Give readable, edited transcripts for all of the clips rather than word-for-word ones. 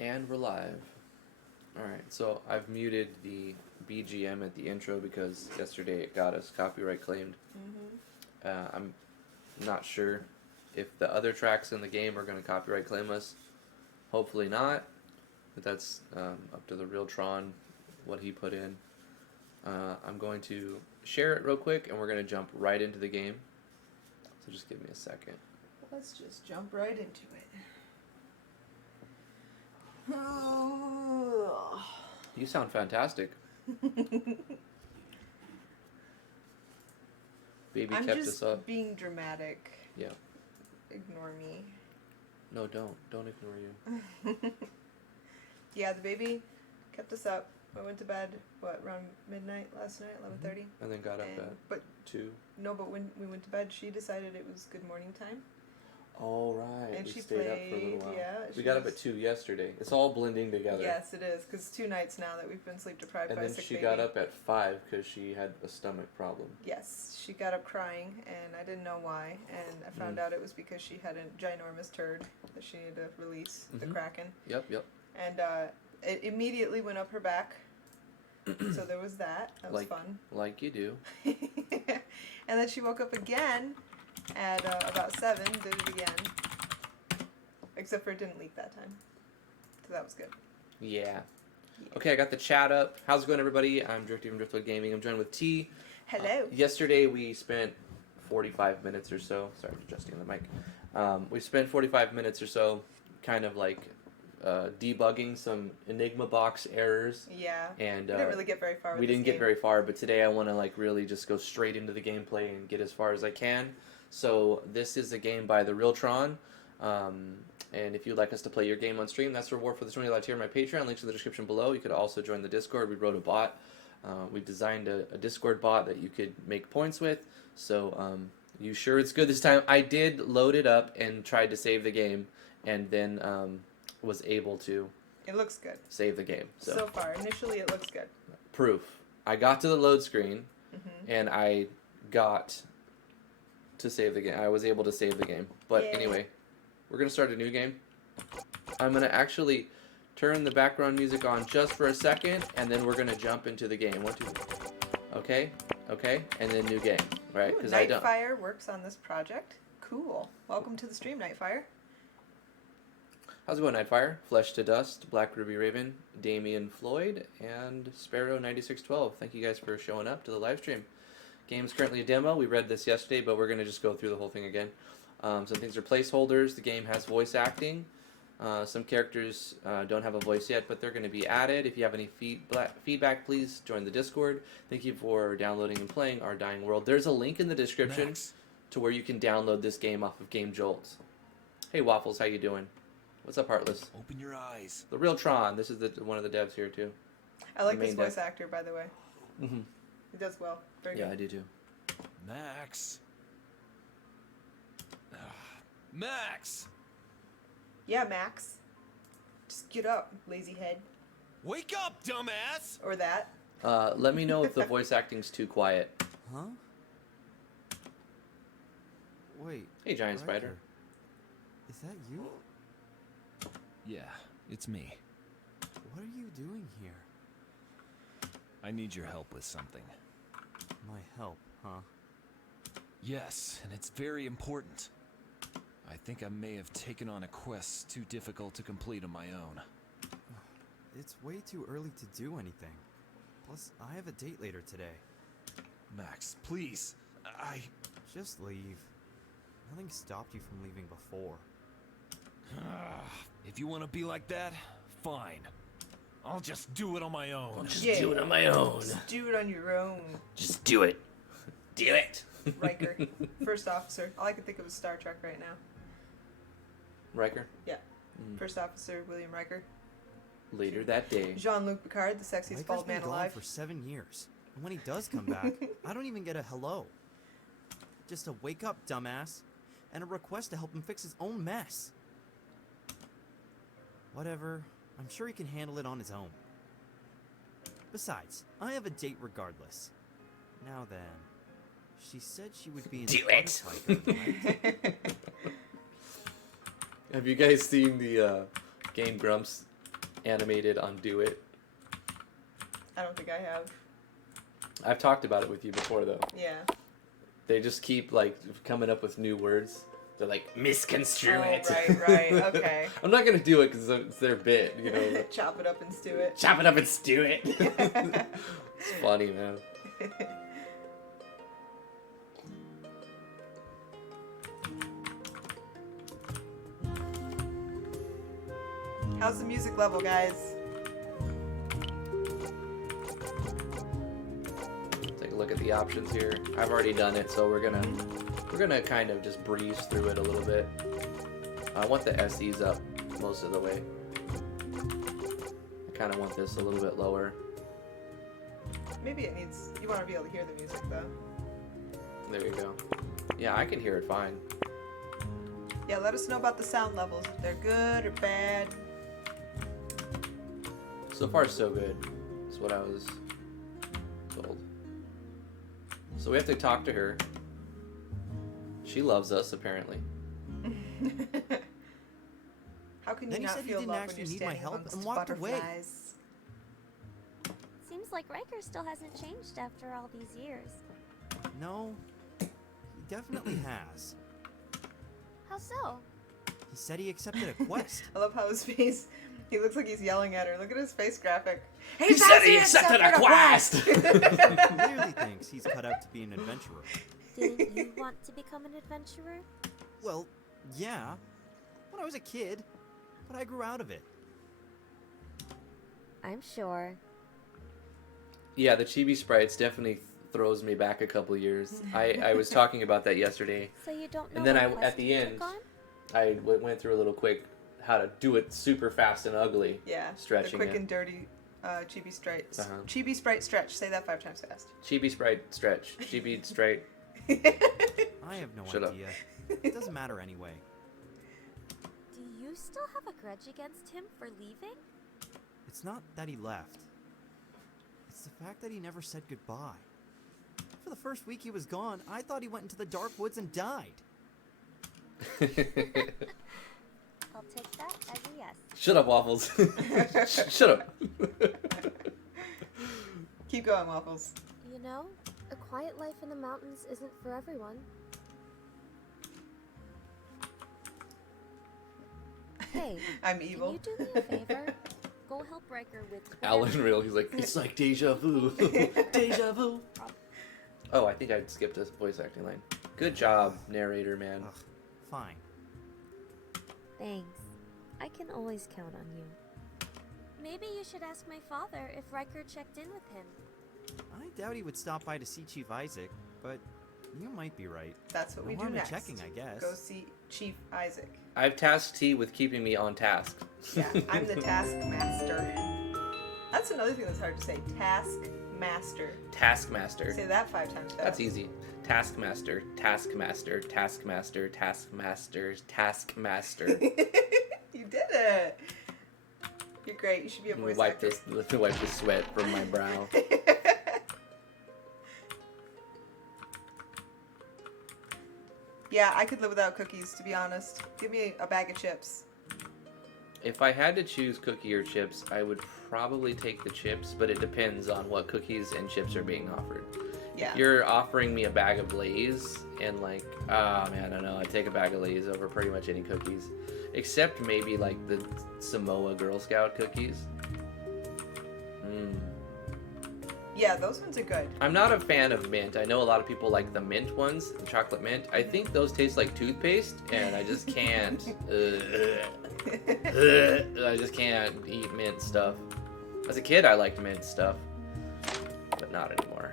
And we're live. Alright, so I've muted the BGM at the intro because yesterday it got us copyright claimed. I'm not sure if the other tracks in the game are going to copyright claim us. Hopefully not, but that's up to TheRealTron, what he put in. I'm going to share it real quick and we're going to jump right into the game. So just give me a second. Let's just jump right into it. Oh. You sound fantastic. Baby I'm kept just us up. being dramatic. Yeah. Ignore me. No, don't. Don't ignore you. Yeah, the baby kept us up. I went to bed, around midnight last night, 11:30? And then got up at 2. No, but when we went to bed, she decided it was good morning time. Oh, right. And we she stayed up for a played, little while. yeah. We got up at 2 yesterday. It's all blending together. Yes, it is, because 2 nights now that we've been sleep deprived by a And then sick she baby. got up at 5 because she had a stomach problem. Yes, she got up crying, and I didn't know why. And I found out it was because she had a ginormous turd that she needed to release, the Kraken. Yep. And it immediately went up her back. So there was that. That was fun. Like you do. And then she woke up again at about 7, did it again. Except for it didn't leak that time. So that was good. Yeah. Okay, I got the chat up. How's it going, everybody? I'm Drifty from Driftwood Gaming. I'm joined with T. Hello. Yesterday we spent 45 minutes or so. Sorry, adjusting the mic. We spent 45 minutes or so kind of like debugging some Enigma box errors. Yeah. And we didn't really get very far with we this didn't game. get very far, but today I want to like really just go straight into the gameplay and get as far as I can. So this is a game by TheRealTron. And if you'd like us to play your game on stream, that's the reward for the $20 tier on my Patreon. Links in the description below. You could also join the Discord. We wrote a bot. We designed a Discord bot that you could make points with. So you sure it's good this time? I did load it up and tried to save the game, and then was able to. It looks good. Save the game. So far, initially it looks good. Proof. I got to the load screen, and I got to save the game. I was able to save the game. But anyway, we're going to start a new game. I'm going to actually turn the background music on just for a second, and then we're going to jump into the game. 1, 2, 3. Okay, and then new game. Right? Ooh, Nightfire works on this project. Cool. Welcome to the stream, Nightfire. How's it going, Nightfire? Flesh to Dust, Black Ruby Raven, Damian Floyd, and Sparrow9612. Thank you guys for showing up to the live stream. Game's currently a demo. We read this yesterday, but we're going to just go through the whole thing again. Some things are placeholders. The game has voice acting. Some characters don't have a voice yet, but they're going to be added. If you have any feedback, please join the Discord. Thank you for downloading and playing Our Dying World. There's a link in the description to where you can download this game off of Game Jolt. Hey, Waffles, how you doing? What's up, Heartless? Open your eyes. TheRealTron. This is one of the devs here, too. I like this voice actor, by the way. Mm-hmm. He does well. Very good. Yeah, I do, too. Max. Max! Yeah, Max. Just get up, lazy head. Wake up, dumbass! Or that. Let me know if the voice acting's too quiet. Huh? Wait. Hey, Giant Spider. Is that you? Yeah, it's me. What are you doing here? I need your help with something. My help, huh? Yes, and it's very important. I think I may have taken on a quest too difficult to complete on my own. It's way too early to do anything. Plus, I have a date later today. Max, please. Just leave. Nothing stopped you from leaving before. If you want to be like that, fine. I'll just do it on my own. Do it on my own. Just do it on your own. Just do it. Do it. Riker. First officer. All I can think of is Star Trek right now. Riker? Yeah. First officer William Riker. Later that day. Jean-Luc Picard, the sexiest bald man alive. For 7 years. And when he does come back, I don't even get a hello. Just a wake up, dumbass. And a request to help him fix his own mess. Whatever. I'm sure he can handle it on his own. Besides, I have a date regardless. Now then, she said she would be in Do the it! right? Have you guys seen the Game Grumps animated on Do It. I don't think I have. I've talked about it with you before, though. Yeah. They just keep, like, coming up with new words. They're like, misconstrue Oh, it. right, okay. I'm not going to do it because it's their bit, you know. Chop it up and stew it. Chop it up and stew it. It's funny, man. How's the music level, guys? Take a look at the options here. I've already done it, so we're gonna kind of just breeze through it a little bit. I want the SEs up most of the way. I kind of want this a little bit lower. Maybe it needs... You want to be able to hear the music, though. There you go. Yeah, I can hear it fine. Yeah, let us know about the sound levels, if they're good or bad. So far, so good. That's what I was told. So we have to talk to her. She loves us, apparently. How can you Then you not said you feel didn't love when actually you're need my standing help amongst and walked away. butterflies? Seems like Riker still hasn't changed after all these years. No, he definitely has. How so? He said he accepted a quest. I love how his face... He looks like he's yelling at her. Look at his face graphic. He said he accepted a quest! He clearly thinks he's cut out to be an adventurer. Didn't you want to become an adventurer? Well, yeah, when I was a kid, but I grew out of it. I'm sure. Yeah, the chibi sprites definitely throws me back a couple years. I was talking about that yesterday. So you don't know And then what I, quest at the you end, took on? I went through a little quick how to do it super fast and ugly. Yeah, Stretching the quick it. and dirty chibi sprite. Uh-huh. Chibi sprite stretch. Say that 5 times fast. Chibi sprite stretch. Chibi sprite. I have no Shut up. idea. It doesn't matter anyway. Do you still have a grudge against him for leaving? It's not that he left. It's the fact that he never said goodbye. For the first week he was gone, I thought he went into the dark woods and died. I'll take that as a yes. Shut up, Waffles. Shut up. Keep going, Waffles. You know, a quiet life in the mountains isn't for everyone. Hey, I'm evil. can you do me a favor? Go help Riker with... Alan Real, he's like, it's like deja vu. Deja vu. Oh, I think I skipped a voice acting line. Good job, narrator man. Ugh, fine. Thanks. I can always count on you. Maybe you should ask my father if Riker checked in with him. I doubt he would stop by to see Chief Isaac, but you might be right. That's what No we do harm in next. checking, I guess. Go see Chief Isaac. I've tasked T with keeping me on task. Yeah, I'm the taskmaster. That's another thing that's hard to say. Taskmaster. Taskmaster. Say that 5 times fast. That's easy. Taskmaster, taskmaster, taskmaster, taskmaster, taskmaster. You did it. You're great. You should be a Let me voice wipe actor. this. Let me wipe the sweat from my brow. Yeah, I could live without cookies, to be honest. Give me a bag of chips. If I had to choose cookie or chips, I would probably take the chips, but it depends on what cookies and chips are being offered. Yeah. You're offering me a bag of Lay's, and like, ah, man, I don't know. I'd take a bag of Lay's over pretty much any cookies, except maybe like the Samoa Girl Scout cookies. Yeah, those ones are good. I'm not a fan of mint. I know a lot of people like the mint ones, the chocolate mint. I think those taste like toothpaste, and I just can't. I just can't eat mint stuff. As a kid, I liked mint stuff, but not anymore.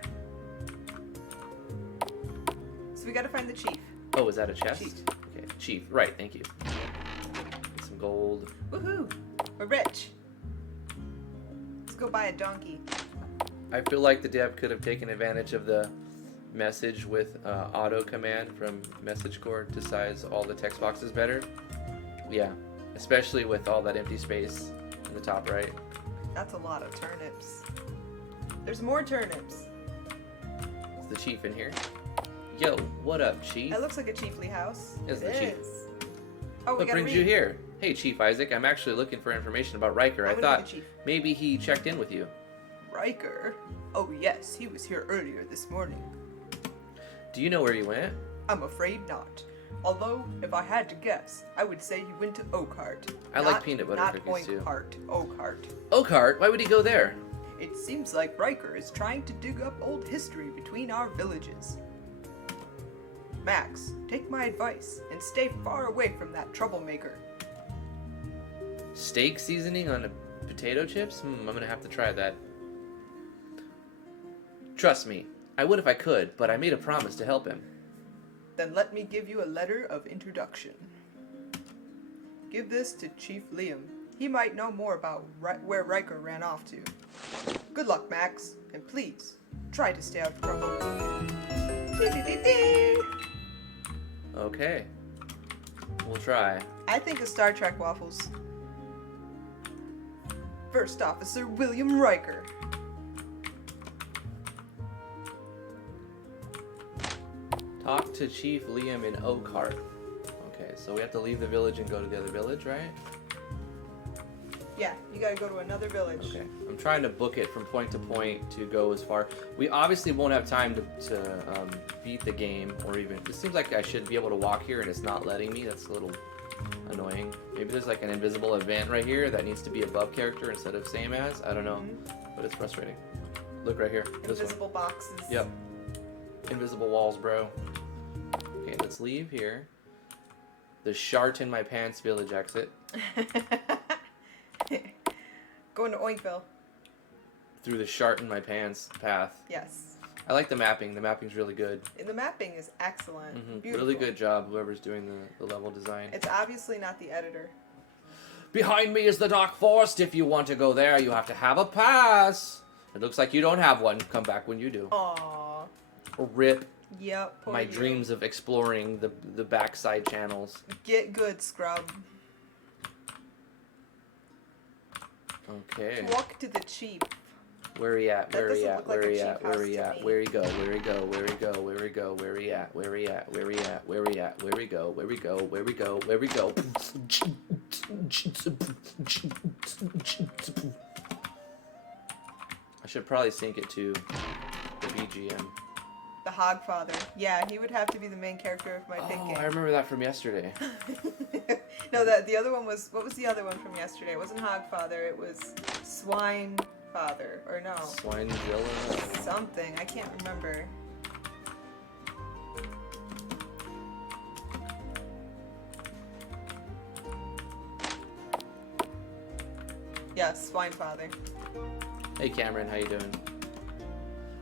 So we gotta find the chief. Oh, is that a chest? Chief. Okay, chief. Right, thank you. Get some gold. Woohoo! We're rich. Let's go buy a donkey. I feel like the dev could have taken advantage of the message with auto command from Message Core to size all the text boxes better. Yeah, especially with all that empty space in the top right. That's a lot of turnips. There's more turnips. Is the chief in here? Yo, what up, chief? It looks like a chiefly house. It's It the chief. is. Oh, we What gotta brings read. you here? Hey, Chief Isaac, I'm actually looking for information about Riker. I I'm gonna be thought the chief. maybe he checked in with you. Riker? Oh yes, he was here earlier this morning. Do you know where he went? I'm afraid not. Although, if I had to guess, I would say he went to Oakheart. I like peanut butter cookies, too. Oakheart. Oakheart? Why would he go there? It seems like Riker is trying to dig up old history between our villages. Max, take my advice and stay far away from that troublemaker. Steak seasoning on potato chips? I'm gonna have to try that. Trust me, I would if I could, but I made a promise to help him. Then let me give you a letter of introduction. Give this to Chief Liam. He might know more about where Riker ran off to. Good luck, Max, and please, try to stay out of trouble. Okay. We'll try. I think of Star Trek waffles. First Officer William Riker. Talk to Chief Liam in Oakheart. Okay, so we have to leave the village and go to the other village, right? Yeah, you gotta go to another village. Okay. I'm trying to book it from point to point to go as far. We obviously won't have time to beat the game, or even... It seems like I should be able to walk here and it's not letting me. That's a little annoying. Maybe there's like an invisible event right here that needs to be above character instead of same as. I don't know. But it's frustrating. Look right here. This one. Invisible boxes. Yep. Invisible walls, bro. Okay, let's leave here. The Shart in my pants village exit. Going to Oinkville. Through the Shart in my pants path. Yes. I like the mapping. The mapping's really good. And the mapping is excellent. Beautiful. Really good job, whoever's doing the level design. It's obviously not the editor. Behind me is the Dark Forest. If you want to go there, you have to have a pass. It looks like you don't have one. Come back when you do. Aww. Rip Yep. Poor my you. dreams of exploring the backside channels. Get good, scrub. Okay. Walk to the chief. Where he at? That Where he doesn't at? look like Where a he cheap at? Where house he to at? me. Where he go? Where he go? Where he go? Where he go? Where he at? Where he at? Where he at? Where he at? Where he go? Where we go? Where we go? Where we go? I should probably sync it to the BGM. The Hogfather. Yeah, he would have to be the main character of my pick Oh, game. I remember that from yesterday. No, the other one was... What was the other one from yesterday? It wasn't Hogfather, it was Swinefather. Or no. Swinezilla. Something. I can't remember. Yes, Swinefather. Hey Cameron, how you doing?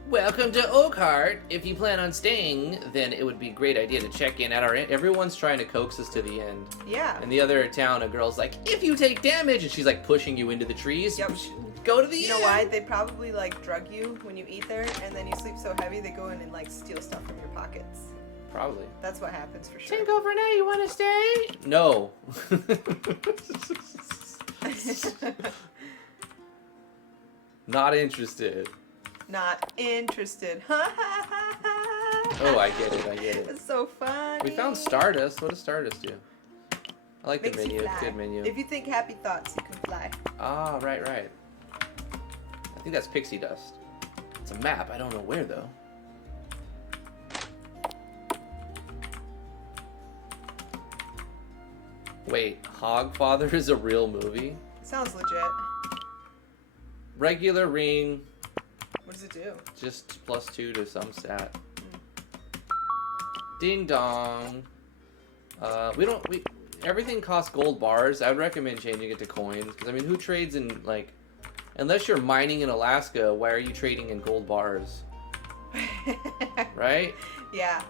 Welcome to Oakheart. If you plan on staying, then it would be a great idea to check in at our inn. Everyone's trying to coax us to the end. Yeah. In the other town, a girl's like, if you take damage, and she's like pushing you into the trees. Yep. Go to the You know why? They probably like drug you when you eat there, and then you sleep so heavy they go in and like steal stuff from your pockets. Probably. That's what happens for sure. Take over now. You want to stay? No. Not interested. Not interested. Oh, I get it. I get it. It's so funny. We found Stardust. What does Stardust do? I like Makes the menu. you It's a fly. good menu. If you think happy thoughts, you can fly. Ah, right. I think that's pixie dust. It's a map. I don't know where though. Wait, Hogfather is a real movie? Sounds legit. Regular ring, What does it do? just +2 to some stat. Ding dong. Everything costs gold bars. I would recommend changing it to coins. Because, I mean, who trades in, like... Unless you're mining in Alaska, why are you trading in gold bars? Right? Yeah.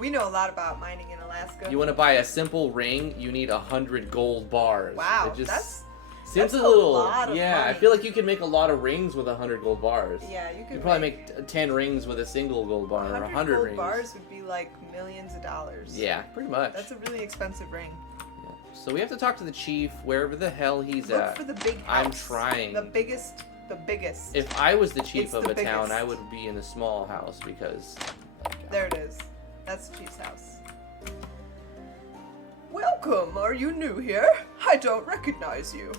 We know a lot about mining in Alaska. You want to buy a simple ring, you need 100 gold bars. Wow, It just that's seems a a little... lot of yeah, I money. feel like you could make a lot of rings with 100 gold bars. Yeah, you could You'd probably make 10 rings with a single gold bar, or 100 gold rings. bars would be like millions of dollars. Yeah, pretty much. That's a really expensive ring. Yeah. So we have to talk to the chief, wherever the hell he's Look at. for the big I'm house. trying. The biggest. If I was the chief It's of the a town, biggest. I would be in the small house because... There it is. That's the chief's house. Welcome Welcome. Are you new here? I don't recognize you.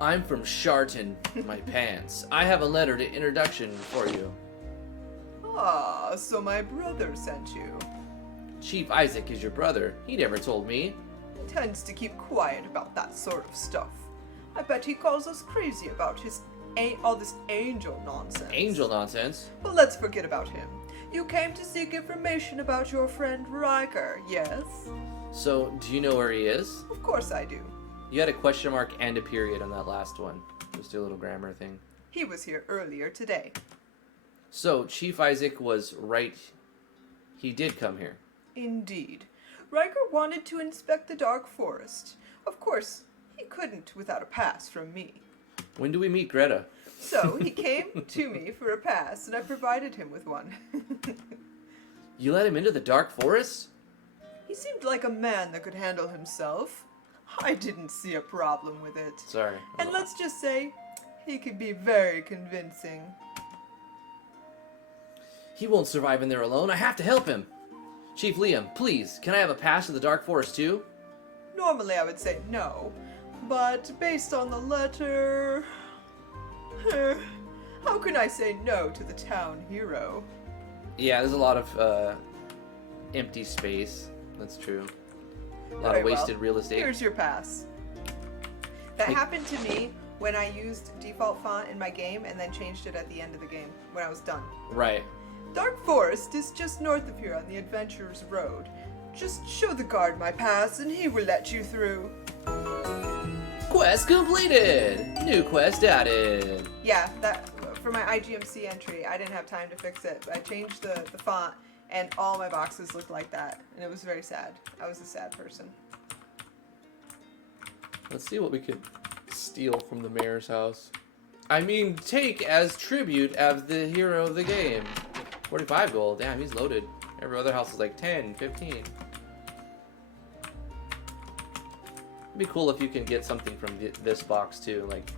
I'm from Sharton, my pants. I have a letter to introduction for you. Ah, so my brother sent you. Chief Isaac is your brother. He never told me. He tends to keep quiet about that sort of stuff. I bet he calls us crazy about all this angel nonsense. Angel nonsense? But let's forget about him. You came to seek information about your friend Riker, yes? So, do you know where he is? Of course I do. You had a question mark and a period on that last one. Just do a little grammar thing. He was here earlier today. So, Chief Isaac was right. He did come here. Indeed. Riker wanted to inspect the Dark Forest. Of course, he couldn't without a pass from me. When do we meet Greta? So he came to me for a pass, and I provided him with one. You let him into the Dark Forest? He seemed like a man that could handle himself. I didn't see a problem with it. Sorry. And let's just say, he could be very convincing. He won't survive in there alone. I have to help him. Chief Liam, please, can I have a pass to the Dark Forest too? Normally I would say no, but based on the letter... how can I say no to the town hero? Yeah, there's a lot of empty space. That's true. A lot Very of wasted well. real estate. Here's your pass. That happened to me when I used default font in my game and then changed it at the end of the game when I was done. Right. Dark Forest is just north of here on the Adventurers Road. Just show the guard my pass and he will let you through. Quest completed! New quest added. Yeah, that for my IGMC entry, I didn't have time to fix it. But I changed the font and all my boxes looked like that. And it was very sad. I was a sad person. Let's see what we could steal from the mayor's house. I mean, take as tribute of the hero of the game. 45 gold. Damn, he's loaded. Every other house is like 10, 15. It'd be cool if you can get something from this box too. Like,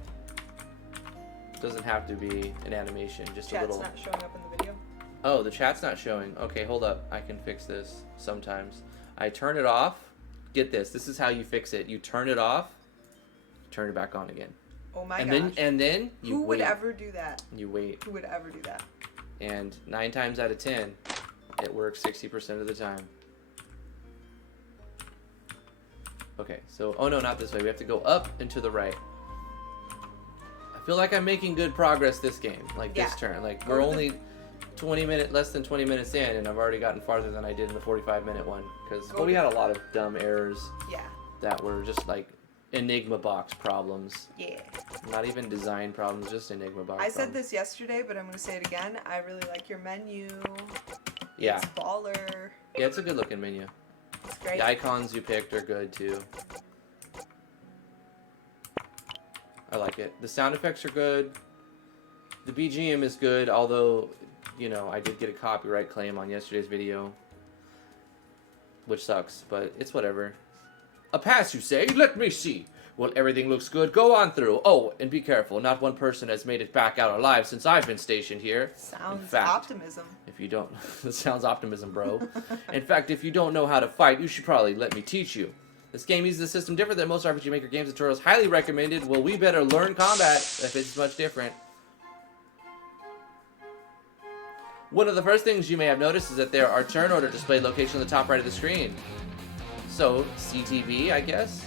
it doesn't have to be an animation, just Chat's a little. not showing up in the video. Oh, the chat's not showing. Okay, hold up. I can fix this sometimes. I turn it off. Get this. This is how you fix it. You turn it off, turn it back on again. Oh my and gosh. then you Who wait. would ever do that? You wait. Who would ever do that? And 9 times out of 10, it works 60% of the time. Okay, so, oh no, not this way. We have to go up and to the right. I feel like I'm making good progress this game, like this turn. Like, we're only less than 20 minutes in, and I've already gotten farther than I did in the 45-minute one. Because, well, we had a lot of dumb errors that were just, like, Enigma box problems. Yeah. Not even design problems, just Enigma box I said problems. this yesterday, but I'm going to say it again. I really like your menu. Yeah. It's baller. Yeah, it's a good looking menu. It's great. The icons you picked are good too. I like it. The sound effects are good. The BGM is good, although, you know, I did get a copyright claim on yesterday's video. Which sucks, but it's whatever. A pass, you say? Let me see. Well, everything looks good. Go on through. Oh, and be careful. Not one person has made it back out alive since I've been stationed here. Sounds In fact, optimism. If you don't... That sounds optimism, bro. In fact, if you don't know how to fight, you should probably let me teach you. This game uses a system different than most RPG Maker games. Tutorials highly recommended. Well, we better learn combat if it's much different. One of the first things you may have noticed is that there are turn order displayed locations on the top right of the screen. So, CTV, I guess?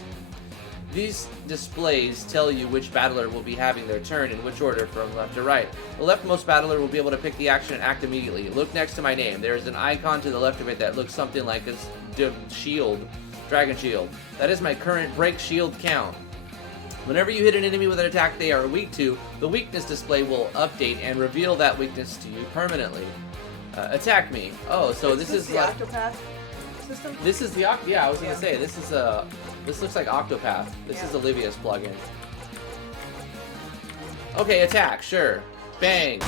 These displays tell you which battler will be having their turn in which order from left to right. The leftmost battler will be able to pick the action and act immediately. Look next to my name. There is an icon to the left of it that looks something like a shield, dragon shield. That is my current break shield count. Whenever you hit an enemy with an attack they are weak to, the weakness display will update and reveal that weakness to you permanently. Attack me. Oh, so this is the like... Octopath system? This is the yeah, I was gonna say this is this looks like Octopath. This is Olivia's plugin. Okay, attack, sure. Bang.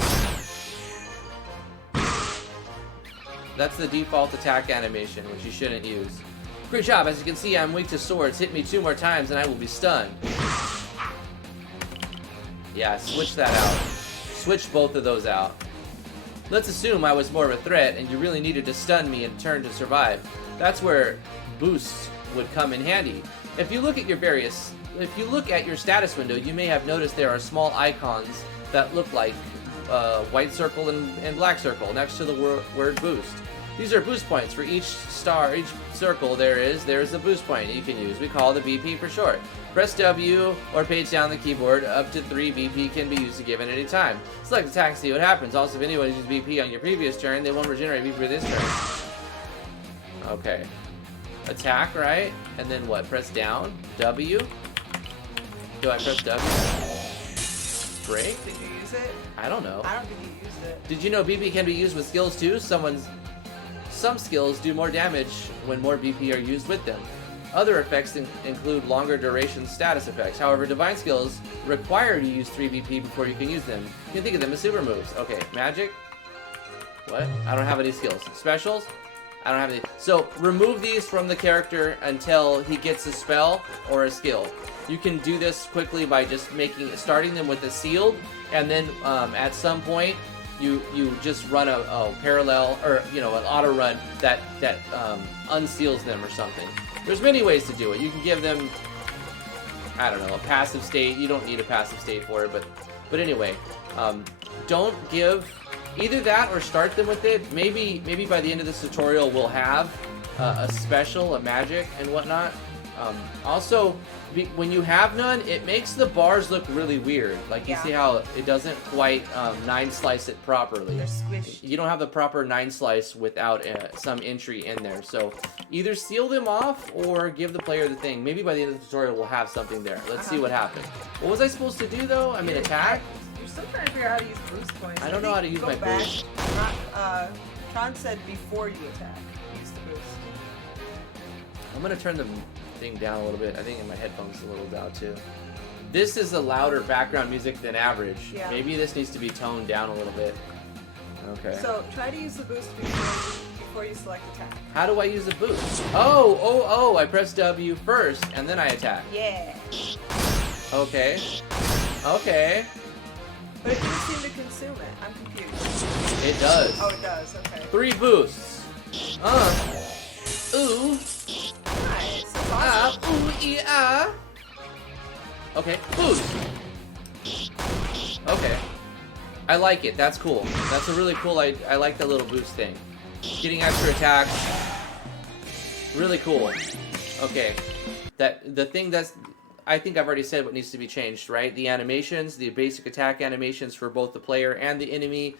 That's the default attack animation, which you shouldn't use. Great job. As you can see, I'm weak to swords. Hit me 2 more times and I will be stunned. Yeah, switch that out. Switch both of those out. Let's assume I was more of a threat and you really needed to stun me in turn to survive. That's where boosts would come in handy. If you look at your status window, you may have noticed there are small icons that look like white circle and black circle next to the word boost. These are boost points. For each star, each circle there's a boost point you can use. We call the BP for short. Press W or page down the keyboard. Up to 3 BP can be used to give at any time. Select attack to see what happens. Also, if anyone used BP on your previous turn, they won't regenerate BP for this turn. Okay. Attack, right? And then what? Press down. W. Do I press W? Break? Did you use it? I don't know. I don't think you used it. Did you know BP can be used with skills too? Some skills do more damage when more BP are used with them. Other effects include longer duration status effects. However, divine skills require you to use 3 BP before you can use them. You can think of them as super moves. Okay, magic. What? I don't have any skills. Specials? I don't have any. So remove these from the character until he gets a spell or a skill. You can do this quickly by just starting them with a sealed, and then at some point you just run a parallel or an auto run that unseals them or something. There's many ways to do it. You can give them, I don't know, a passive state. You don't need a passive state for it, but anyway, don't give either that or start them with it. Maybe by the end of this tutorial we'll have a special, a magic, and whatnot. Also, when you have none, it makes the bars look really weird. Like, you see how it doesn't quite 9-slice it properly. They're squished. You don't have the proper 9-slice without some entry in there. So either seal them off or give the player the thing. Maybe by the end of the tutorial we'll have something there. Let's see what happens. What was I supposed to do though? I mean, attack? You're still trying to figure out how to use boost points. I don't know how to use my boost. Tron said before you attack, use the boost. I'm gonna turn the thing down a little bit. I think in my headphones a little down too. This is a louder background music than average. Yeah. Maybe this needs to be toned down a little bit. Okay. So try to use the boost before you select attack. How do I use the boost? Oh! I press W first and then I attack. Yeah. Okay. But it didn't seem to consume it. I'm confused. It does. Oh, it does. Okay. 3 boosts. Ooh. Nice. That's awesome. Ooh, yeah. Okay, boost. Okay. I like it. That's cool. That's a really cool. I like that little boost thing. Getting extra attacks. Really cool. Okay. The thing that's, I think I've already said what needs to be changed, right? The animations, the basic attack animations for both the player and the enemy.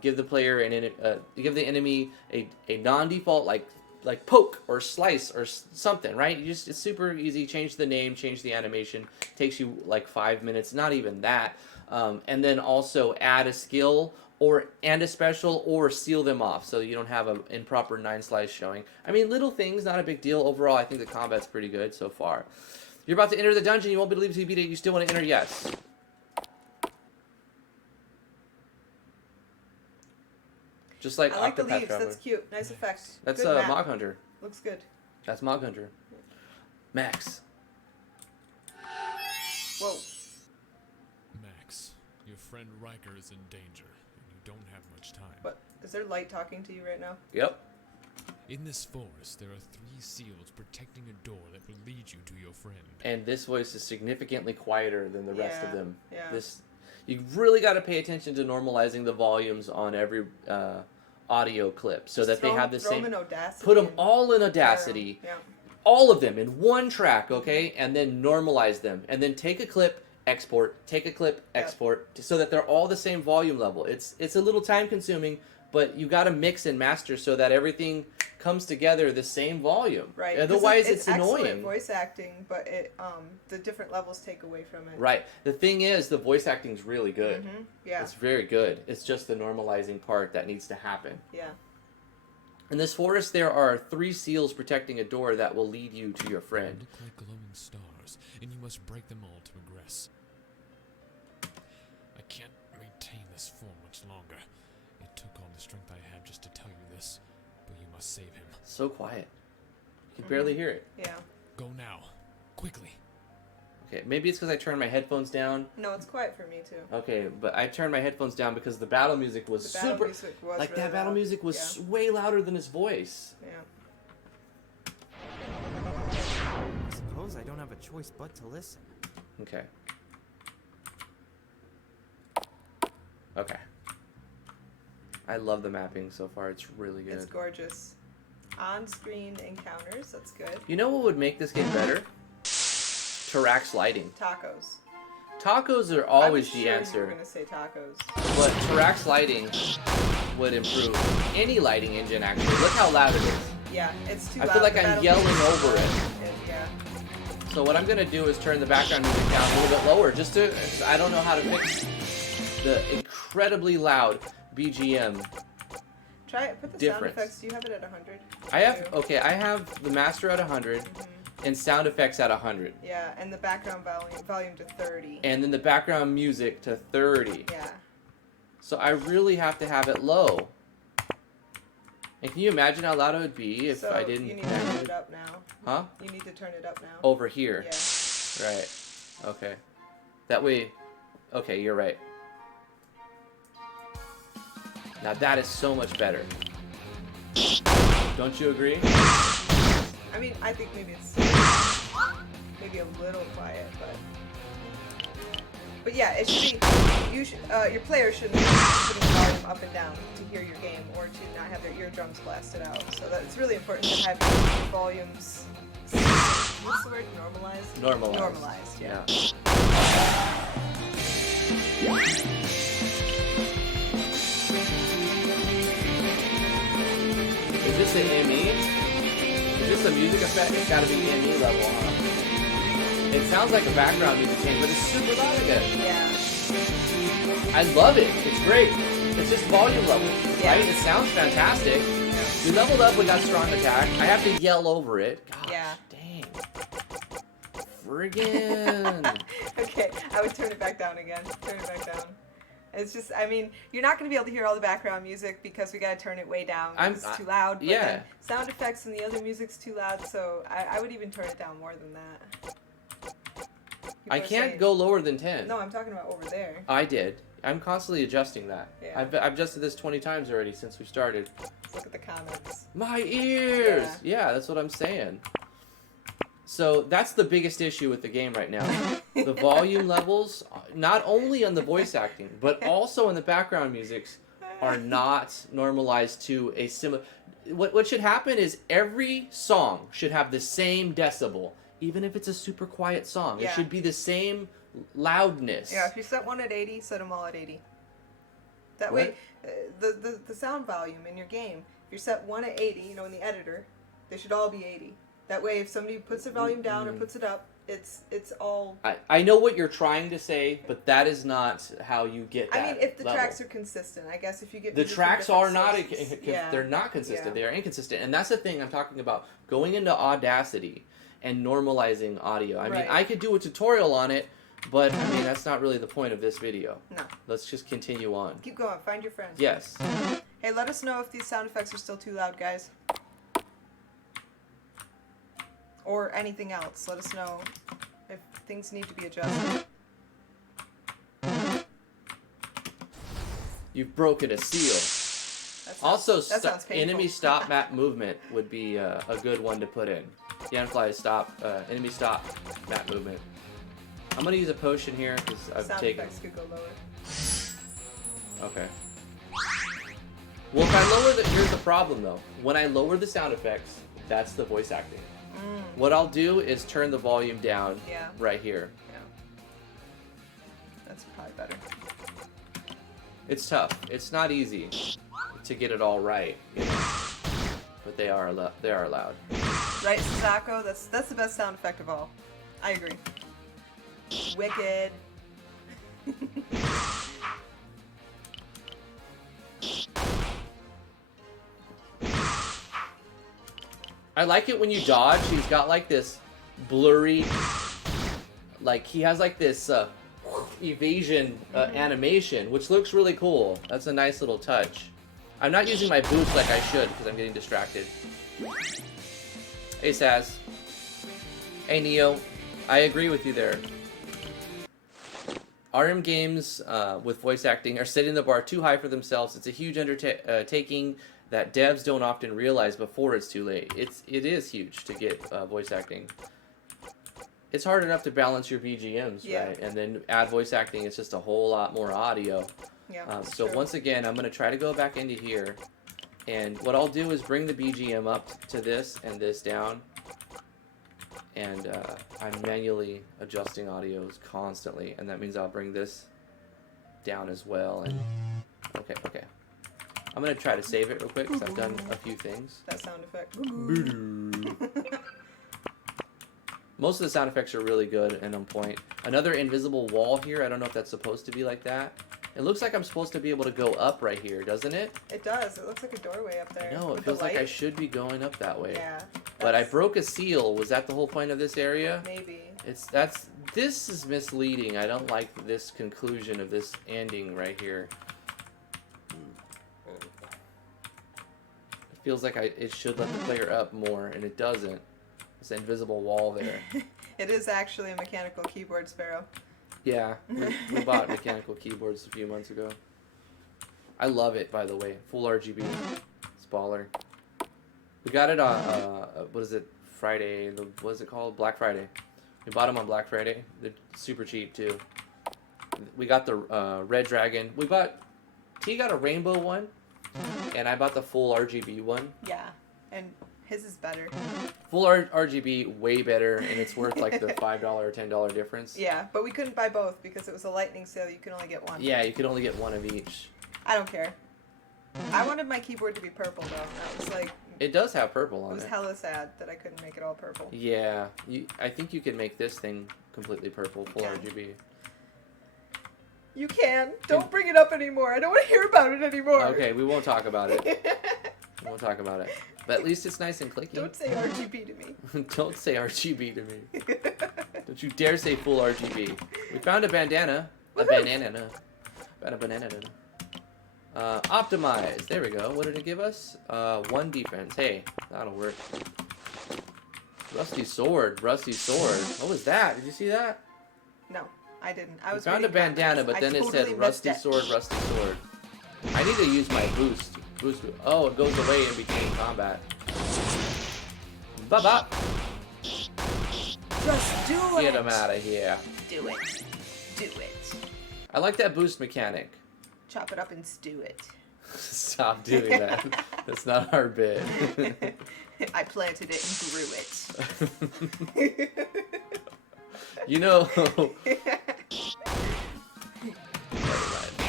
Give the enemy a non-default like poke or slice or something, right? It's super easy. Change the name, change the animation. Takes you like 5 minutes, not even that. And then also add a skill and a special, or seal them off so you don't have an improper 9-slice showing. I mean, little things, not a big deal. Overall, I think the combat's pretty good so far. You're about to enter the dungeon. You won't believe it. You beat it. You still want to enter? Yes. Just like I like the Octopath leaves. Traveler. That's cute. Nice effect. That's Good map. Mog Hunter. Looks good. That's Mog Hunter. Max. Whoa. Max, your friend Riker is in danger, and you don't have much time. What? Is there light talking to you right now? Yep. In this forest, there are 3 seals protecting a door that will lead you to your friend. And this voice is significantly quieter than the rest of them. Yeah. You really got to pay attention to normalizing the volumes on every audio clip so that they have the same. Throw them in Audacity. Put them all in Audacity. Yeah. All of them in one track, okay? And then normalize them. And then take a clip, export, take a clip, export, so that they're all the same volume level. It's a little time consuming, but you got to mix and master so that everything comes together the same volume. Right. Otherwise, it's excellent annoying. Voice acting, but the different levels take away from it. Right. The thing is, the voice acting's really good. Mm-hmm. Yeah. It's very good. It's just the normalizing part that needs to happen. Yeah. In this forest, there are 3 seals protecting a door that will lead you to your They friend. look like glowing stars, and you must break them all to progress. I can't maintain this form much longer. It took all the strength I have just to tell you this, but you must save him. So quiet. You can barely hear it. Yeah. Go now. Quickly. Okay, maybe it's because I turned my headphones down. No, it's quiet for me too. Okay, but I turned my headphones down because the battle music was The battle super... music was like, really that battle loud. music was way louder than his voice. Yeah. I don't have a choice but to listen. Okay. Okay. I love the mapping so far. It's really good. It's gorgeous. On-screen encounters, that's good. You know what would make this game better? Tarax lighting. Tacos. Tacos are always I'm the sure answer. You were gonna say tacos. But Tarax lighting would improve any lighting engine, actually. Look how loud it is. Yeah, it's too I loud. feel like The I'm battle yelling music- over it. Yeah. So what I'm going to do is turn the background music down a little bit lower, just to, I don't know how to fix the incredibly loud BGM. Try it. Put the Difference. sound effects. Do you have it at 100? I have the master at 100 and sound effects at 100. Yeah, and the background volume to 30. And then the background music to 30. Yeah. So I really have to have it low. And can you imagine how loud it would be if So I didn't... you need to turn it up now. Huh? You need to turn it up now. Over here. Yeah. Right. Okay. That way... Okay, you're right. Now that is so much better. Don't you agree? I mean, I think maybe it's maybe a little quiet, but yeah, it should be. Your players shouldn't be putting the volume up and down to hear your game or to not have their eardrums blasted out. So that it's really important to have your volumes. What's the word? Normalized. Normalized. Normalized. Yeah. Is this an ME? Is this a music effect? It's gotta be ME level, huh? It sounds like a background music change, but it's super loud again. Yeah. I love it. It's great. It's just volume level, Yeah. right? It sounds fantastic. We leveled up, we got strong attack. I have to yell over it. Gosh, Yeah. dang. Friggin'. Okay, I would turn it back down again. Turn it back down. It's just, I mean, you're not going to be able to hear all the background music because we got to turn it way down. It's too loud. But yeah. then sound effects and the other music's too loud, so I would even turn it down more than that. People I are can't saying- go lower than 10. No, I'm talking about over there. I did. I'm constantly adjusting that. Yeah. I've adjusted this 20 times already since we started. Let's look at the comments. My ears! Yeah, that's what I'm saying. So that's the biggest issue with the game right now. The volume levels, not only on the voice acting, but also in the background musics, are not normalized to a similar... What should happen is every song should have the same decibel, even if it's a super quiet song. Yeah. It should be the same loudness. Yeah, if you set one at 80, set them all at 80. That What? way, the sound volume in your game, if you set one at 80, in the editor, they should all be 80. That way, if somebody puts their volume down or puts it up, it's all... I know what you're trying to say, but that is not how you get that I mean, if the level. tracks are consistent, I guess if you get... The music from tracks different are not, sources, they're not consistent. Yeah. They are inconsistent. And that's the thing I'm talking about. Going into Audacity and normalizing audio. I mean, Right. I could do a tutorial on it, but I mean, that's not really the point of this video. No. Let's just continue on. Keep going. Find your friends. Yes. Hey, let us know if these sound effects are still too loud, guys. Or anything else. Let us know if things need to be adjusted. You've broken a seal. That sounds, Also, that sounds painful. enemy stop map movement would be a good one to put in. Yanfly stop, enemy stop map movement. I'm going to use a potion here because I've Sound taken... effects could go lower. Okay. Well, if I lower the... Here's the problem, though. When I lower the sound effects, that's the voice acting. What I'll do is turn the volume down Yeah. right here. Yeah. That's probably better. It's tough. It's not easy to get it all right, but they are loud. Right, Sasako? That's the best sound effect of all. I agree. Wicked. I like it when you dodge. He's got like this blurry, like he has like this evasion animation, which looks really cool. That's a nice little touch. I'm not using my boots like I should because I'm getting distracted. Hey Saz. Hey Neo. I agree with you there. RM games with voice acting are setting the bar too high for themselves. It's a huge undertaking that devs don't often realize before it's too late. It is huge to get voice acting. it's hard enough to balance your BGMs, Yeah. right? And then add voice acting, it's just a whole lot more audio. Yeah. that's So true. once again, I'm going to try to go back into here. And what I'll do is bring the BGM up to this and this down. And I'm manually adjusting audios constantly. And that means I'll bring this down as well. And okay. I'm going to try to save it real quick because I've done a few things. That sound effect. Most of the sound effects are really good and on point. Another invisible wall here. I don't know if that's supposed to be like that. It looks like I'm supposed to be able to go up right here, doesn't it? It does. It looks like a doorway up there. No, it with feels the like I light. should be going up that way. Yeah. But I that's- broke a seal. Was that the whole point of this area? Maybe. This is misleading. I don't like this conclusion of this ending right here. It feels like it should let the player up more, and it doesn't. It's an invisible wall there. It is actually a mechanical keyboard, Sparrow. Yeah, we bought mechanical keyboards a few months ago. I love it, by the way. Full RGB. It's baller. We got it on, what is it, Friday? What is it called? Black Friday. We bought them on Black Friday. They're super cheap, too. We got the Red Dragon. T got a rainbow one, and I bought the full RGB one. Yeah. And his is better. Full RGB, way better, and it's worth like the $5 or $10 difference. Yeah, but we couldn't buy both because it was a lightning sale. You can only get one. Yeah, you could only get one of each. I don't care. I wanted my keyboard to be purple though. That was like, It does have purple it on was it. hella sad that I couldn't make it all purple. Yeah, I think you can make this thing completely purple, full Yeah. RGB. You can. Don't bring it up anymore. I don't want to hear about it anymore. Okay, we won't talk about it. We won't talk about it. But at least it's nice and clicky. Don't say RGB to me. Don't say RGB to me. Don't you dare say full RGB. We found a bandana. A Woohoo! banana. Found a banana. Optimize. There we go. What did it give us? 1 defense. Hey, that'll work. Rusty sword. Rusty sword. What was that? Did you see that? No, I didn't. I We was found a reading bandana, comments. but then I it totally said missed rusty it. sword, rusty sword. I need to use my boost. Oh, it goes away in between combat. Bye-bye. Just do it. Get him out of here. Do it. Do it. I like that boost mechanic. Chop it up and stew it. Stop doing that. That's not our bit. I planted it and grew it. You know...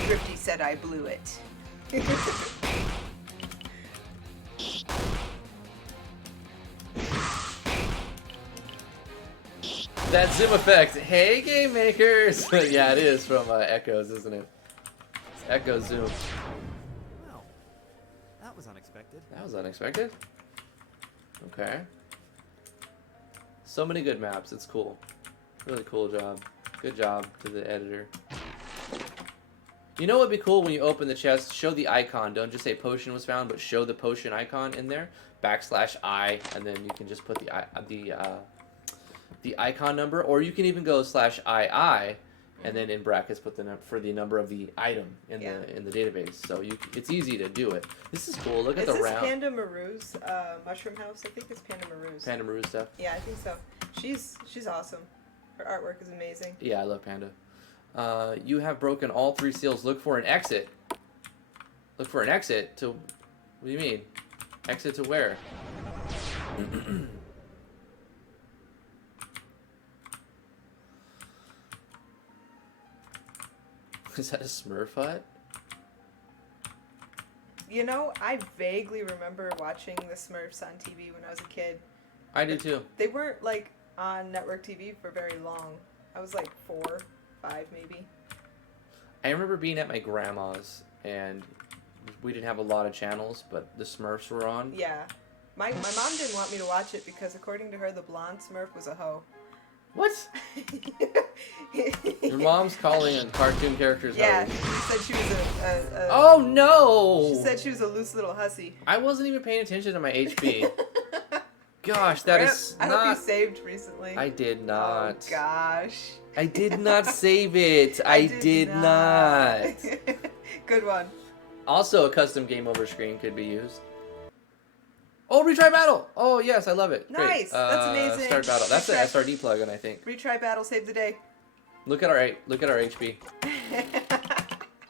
Thrifty said I blew it. That zoom effect. Hey, game makers. Yeah, it is from Echoes, isn't it? It's Echo Zoom. Well, that was unexpected. That was unexpected. Okay. So many good maps. It's cool. Really cool job. Good job to the editor. You know what would be cool when you open the chest? Show the icon. Don't just say potion was found, but show the potion icon in there. /I, and then you can just put the icon number, or you can even go /II, and then in brackets put the number of the item in the database. So it's easy to do it. This is cool. Look at Is the this round. Panda Maru's mushroom house? I think it's Panda Maru's. Panda Maru stuff. Yeah, I think so. She's awesome. Her artwork is amazing. Yeah, I love Panda. You have broken all 3 seals. Look for an exit. Look for an exit to... What do you mean? Exit to where? Is that a Smurf hut? You know, I vaguely remember watching the Smurfs on TV when I was a kid. I do too. They weren't like on network TV for very long. I was like 4, 5 maybe. I remember being at my grandma's, and we didn't have a lot of channels, but the Smurfs were on. Yeah. My mom didn't want me to watch it because according to her, the blonde Smurf was a hoe. What? Your mom's calling on cartoon characters Yeah, hoes. she said she was a Oh no! She said she was a loose little hussy. I wasn't even paying attention to my HP. Gosh, that is I hope not... you saved recently. I did not. Oh gosh. I did not save it. I did not. Good one. Also, a custom game over screen could be used. Oh, retry battle! Oh, yes, I love it. Great. Nice. That's amazing. Start battle. That's the Retry. SRD plugin, I think. Retry battle, save the day. Look at our HP.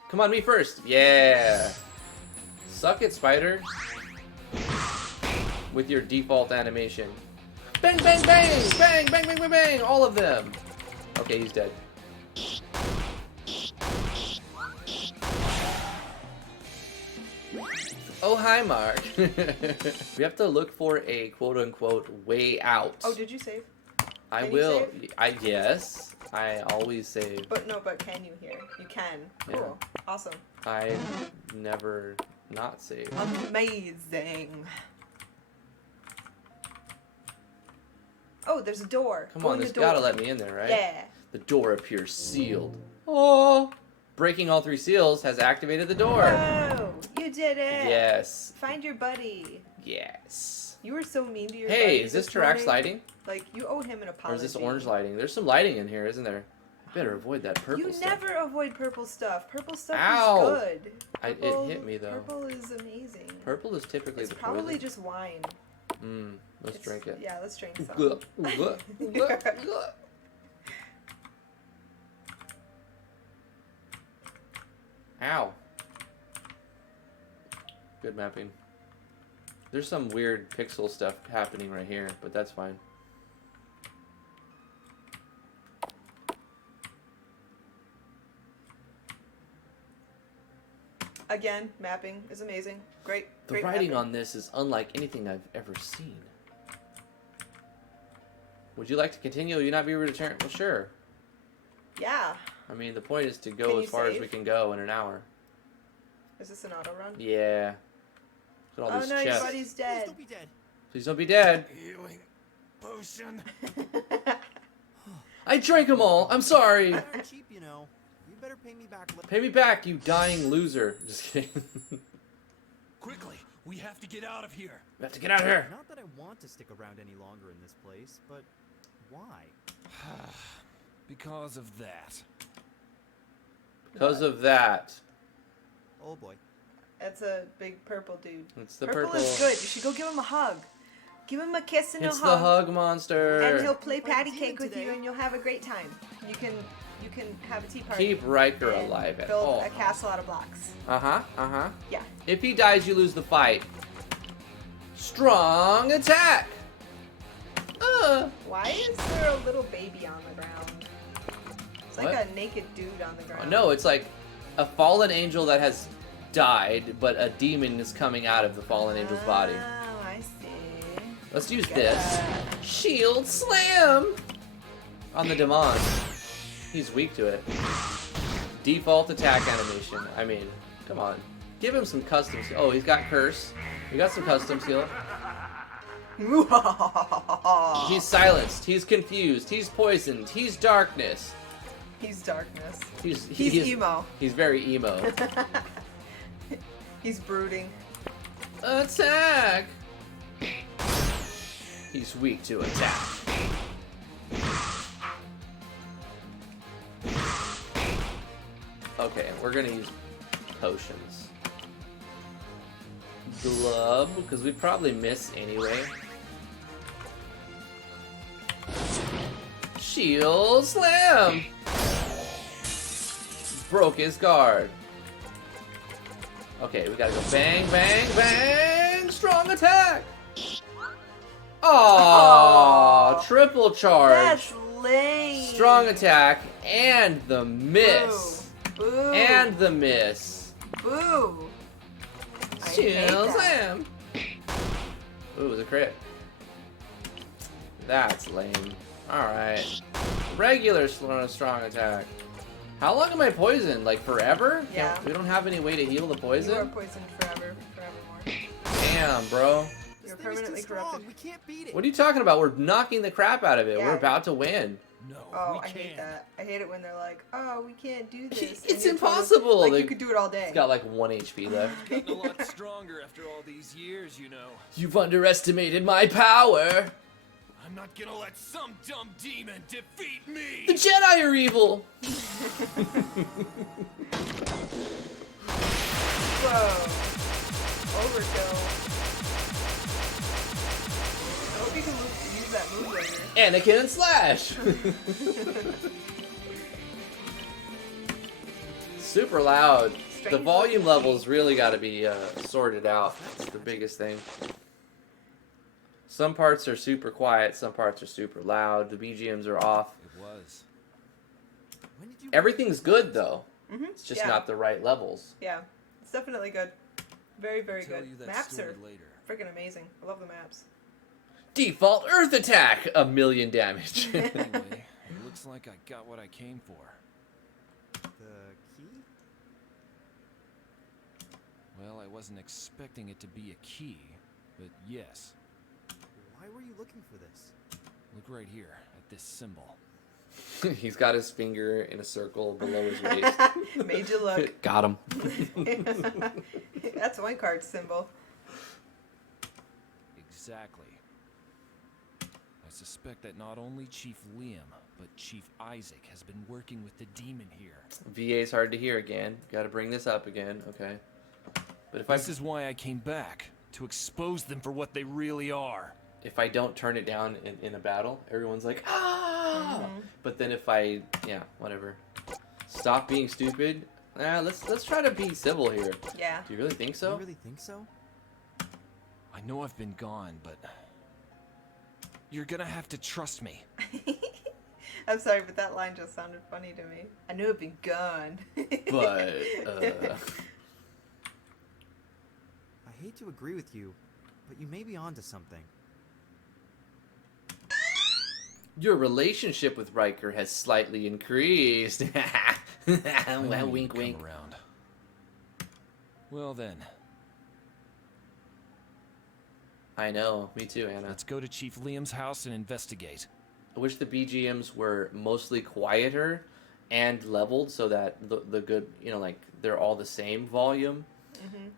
Come on, me first. Yeah. Suck it, spider. With your default animation. Bang, bang, bang! Bang, bang, bang, bang, bang! All of them. Okay, he's dead. Oh, hi, Mark. We have to look for a quote-unquote way out. Oh, did you save? I Can you will. save? Yes. I always save. But can you here? You can. Cool. Yeah. Awesome. I never not save. Amazing. Oh, there's a door. Come Go on, in the there's door. gotta let me in there, right? Yeah. The door appears sealed. Oh! Breaking all 3 seals has activated the door. Oh, you did it. Yes. Find your buddy. Yes. You were so mean to your Hey, buddy is this this Tarak morning. lighting? Like, you owe him an apology. Or is this orange lighting? There's some lighting in here, isn't there? I better avoid that purple You stuff. never avoid purple stuff. Purple stuff Ow. is good. It Purple, hit me, though. Purple is amazing. Purple is typically It's the probably poison. just wine. Let's drink it. Yeah, let's drink some. Glug, glug, glug, glug. Ow. Good mapping. There's some weird pixel stuff happening right here, but that's fine. Again, mapping is amazing. Great. The great writing mapping. on this is unlike anything I've ever seen. Would you like to continue? Will you not be able to return? Well, sure. Yeah. I mean, the point is to Can go you as far as save? we can go in an hour. Is this an auto run? Yeah. Look at all Oh these no, your chests. buddy's Please dead. don't be dead. Please don't be dead. Healing potion. I drank them all. I'm sorry. They're cheap, you know. You better pay me back later. Pay me back, you dying loser. Just kidding. Quickly, we have to get out of here. We have to get out of here. Not that I want to stick around any longer in this place, but why? Because of that. Because of that. Oh boy. That's a big purple dude. It's the Purple purple. is good. You should go give him a hug. Give him a kiss and It's a the hug. hug monster. And he'll play Like patty demon cake with you, today. and you'll have a great time. You can have a tea party. Keep Riker and alive at build all. a castle out of blocks. Uh-huh. Yeah. If he dies, you lose the fight. Strong attack. Why is there a little baby on the ground? It's like What? a naked dude on the ground. No, it's like a fallen angel that has died, but a demon is coming out of the fallen angel's body. Oh, I see. Let's use Get this. that. Shield slam on the demon. He's weak to it. Default attack animation. I mean, come on. Give him some custom skill. Oh, he's got curse. We got some custom skill. He's silenced. He's confused. He's poisoned. He's darkness. He's darkness. He's emo. He's very emo. He's brooding. Attack! He's weak to attack. Okay, we're gonna use potions. Glove, because we'd probably miss anyway. Shield slam! Broke his guard. Okay, we gotta go bang, bang, bang! Strong attack! Aww, triple charge. That's lame. Strong attack and the miss. Boo. Boo. And the miss. Boo. I hate Shield that. slam. Ooh, it was a crit. That's lame. Alright. Regular strong attack. How long am I poisoned? Like forever? Yeah. We don't have any way to heal the You are poison? poisoned forevermore. Damn, bro. You're This thing is permanently too strong. corrupted. We can't beat it. What are you talking about? We're knocking the crap out of it. Yeah. We're about to win. No, Oh, we I can't. hate that. I hate it when they're like, "Oh, we can't do this." It's And you're totally- impossible. Like They- you could do it all day. It's got like 1 HP left. Gotten a lot stronger after all these years, you know. You've underestimated my power. I'm not gonna let some dumb demon defeat me. The Jedi are evil. Whoa. Overkill. can use that move later. Anakin and Slash! Super loud. The volume levels really got to be sorted out. That's the biggest thing. Some parts are super quiet, some parts are super loud. The BGMs are off. It was. When did you Everything's good though. Mm-hmm. It's just not the right levels. Yeah, it's definitely good. Very, very Tell good. you that Maps story are later. freaking amazing. I love the maps. Default Earth Attack! 1,000,000 damage. Anyway, it looks like I got what I came for. The key? Well, I wasn't expecting it to be a key, but yes. Why were you looking for this? Look right here at this symbol. He's got his finger in a circle below his waist. Made you look. Got him. That's one card symbol. Exactly. I suspect that not only Chief Liam, but Chief Isaac has been working with the demon here. VA's hard to hear again. Got to bring this up again. Okay. But This is why I came back, to expose them for what they really are. if I don't turn it down in a battle, everyone's like, ah! But then if I, yeah, whatever. Stop being stupid. Let's try to be civil here. Yeah. Do you really think so? You really think so? I know I've been gone, but you're gonna have to trust me. I'm sorry, but that line just sounded funny to me. I knew it'd be gone. But, I hate to agree with you, but you may be onto something. your relationship with Riker has slightly increased. Well, wink, Come wink. around. Well then, I know, me too, Anna. let's go to Chief Liam's house and investigate. I wish the BGMs were mostly quieter and leveled so that the good, you know, like they're all the same volume.